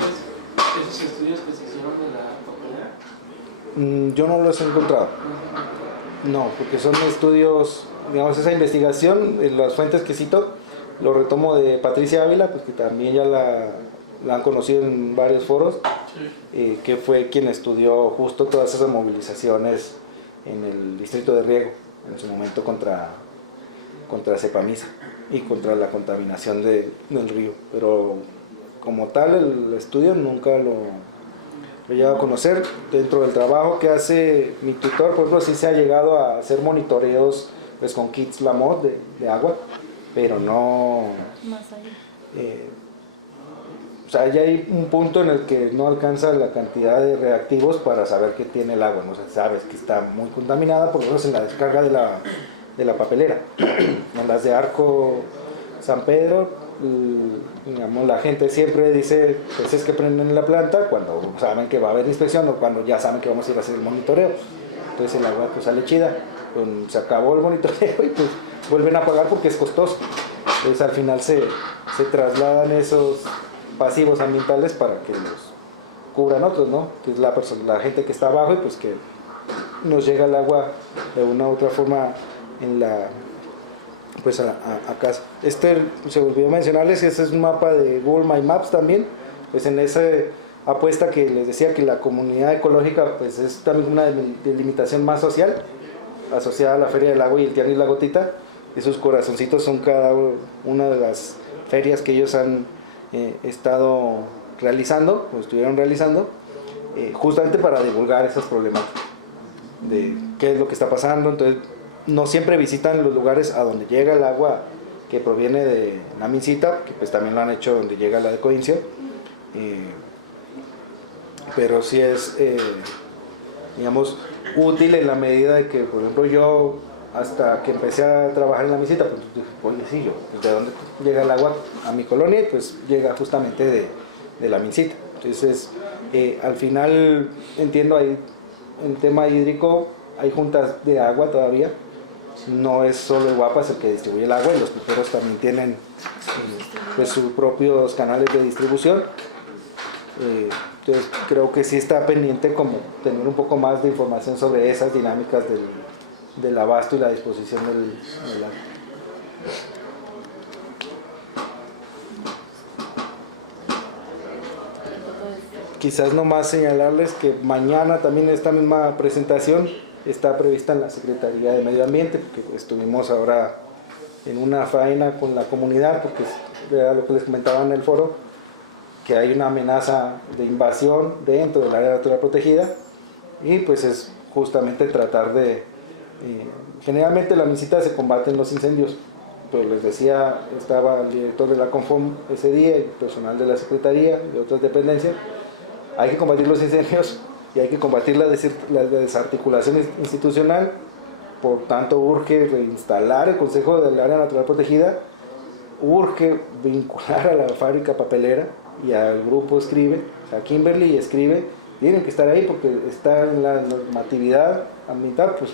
esos estudios que se hicieron de la papelera? Yo no los he encontrado. No, porque son estudios, esa investigación, las fuentes que cito, lo retomo de Patricia Ávila, pues que también ya la han conocido en varios foros, que fue quien estudió justo todas esas movilizaciones en el distrito de riego, en su momento contra Cepamisa y contra la contaminación del río. Pero como tal, el estudio nunca lo he llegado a conocer. Dentro del trabajo que hace mi tutor, por ejemplo, sí se ha llegado a hacer monitoreos pues, con kits Lamot de agua, pero no... Más allá. O sea, ya hay un punto en el que no alcanza la cantidad de reactivos para saber qué tiene el agua, ¿no? O sea, sabes que está muy contaminada, por lo menos en la descarga de la papelera. En las de Arco San Pedro, la gente siempre dice, pues es que prenden la planta cuando saben que va a haber inspección o cuando ya saben que vamos a ir a hacer el monitoreo. Entonces el agua pues sale chida, pues, se acabó el monitoreo y pues vuelven a pagar porque es costoso. Entonces al final se trasladan esos pasivos ambientales para que los cubran otros, ¿no? Que es la gente que está abajo y pues que nos llega el agua de una u otra forma en pues a casa. Se olvidó mencionarles que este es un mapa de Google My Maps también, pues en esa apuesta que les decía que la comunidad ecológica pues es también una delimitación más social, asociada a la Feria del Agua y el Tianguis La Gotita. Esos corazoncitos son cada una de las ferias que ellos han estado realizando, o estuvieron realizando, justamente para divulgar esas problemáticas de qué es lo que está pasando. Entonces no siempre visitan los lugares a donde llega el agua que proviene de la Mixita, que pues también lo han hecho donde llega la de Coincio, pero sí es útil en la medida de que, por ejemplo, yo hasta que empecé a trabajar en la Mixita, pues dije, oye, sí, pues, ¿de dónde llega el agua a mi colonia? Pues llega justamente de la Mixita. Entonces al final entiendo ahí en tema hídrico hay juntas de agua todavía, no es solo Guapas el que distribuye el agua, y los piperos también tienen pues sus propios canales de distribución. Entonces creo que sí está pendiente como tener un poco más de información sobre esas dinámicas del abasto y la disposición del agua. Quizás nomás señalarles que mañana también esta misma presentación está prevista en la Secretaría de Medio Ambiente, porque estuvimos ahora en una faena con la comunidad, porque era lo que les comentaba en el foro, que hay una amenaza de invasión dentro del área natural protegida, y pues es justamente tratar de... generalmente la Mixita se combaten los incendios, pero les decía, estaba el director de la Confom ese día, el personal de la Secretaría y de otras dependencias. Hay que combatir los incendios y hay que combatir la desarticulación institucional. Por tanto, urge reinstalar el Consejo del Área Natural Protegida, urge vincular a la fábrica papelera y al grupo Escribe, a Kimberly y Escribe, tienen que estar ahí porque está en la normatividad ambiental, pues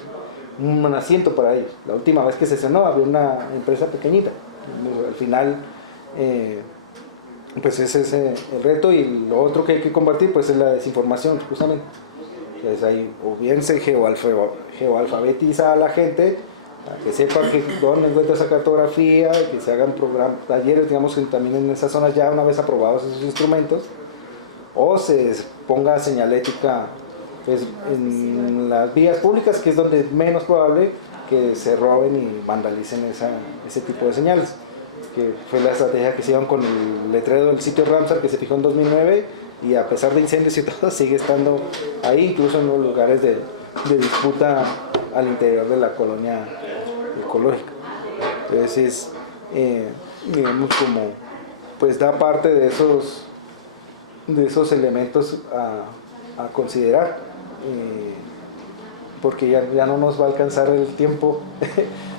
un asiento para ellos. La última vez que se sesionó había una empresa pequeñita. Al final, pues ese es el reto, y lo otro que hay que combatir pues es la desinformación, justamente. Entonces ahí, o bien se geoalfabetiza a la gente, para que sepa dónde encuentra esa cartografía, y que se hagan talleres, digamos, que también en esas zonas ya una vez aprobados esos instrumentos, o se ponga señalética pues, en las vías públicas, que es donde es menos probable que se roben y vandalicen ese tipo de señales, que fue la estrategia que se llevan con el letrero del sitio Ramsar, que se fijó en 2009, y a pesar de incendios y todo, sigue estando ahí, incluso en los lugares de disputa al interior de la colonia ecológica. Entonces, digamos, como pues da parte de esos elementos a considerar, porque ya no nos va a alcanzar el tiempo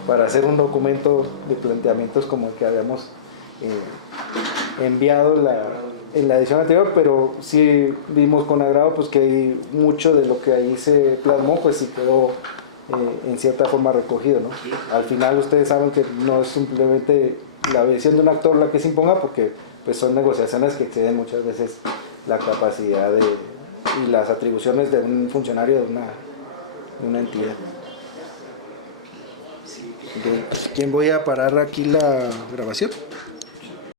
para hacer un documento de planteamientos como el que habíamos enviado en la edición anterior, pero sí vimos con agrado pues que hay mucho de lo que ahí se plasmó, pues sí quedó en cierta forma recogido, ¿no? Al final ustedes saben que no es simplemente la visión de un actor la que se imponga, porque pues son negociaciones que exceden muchas veces la capacidad y las atribuciones de un funcionario de una entidad. ¿Quién voy a parar aquí la grabación?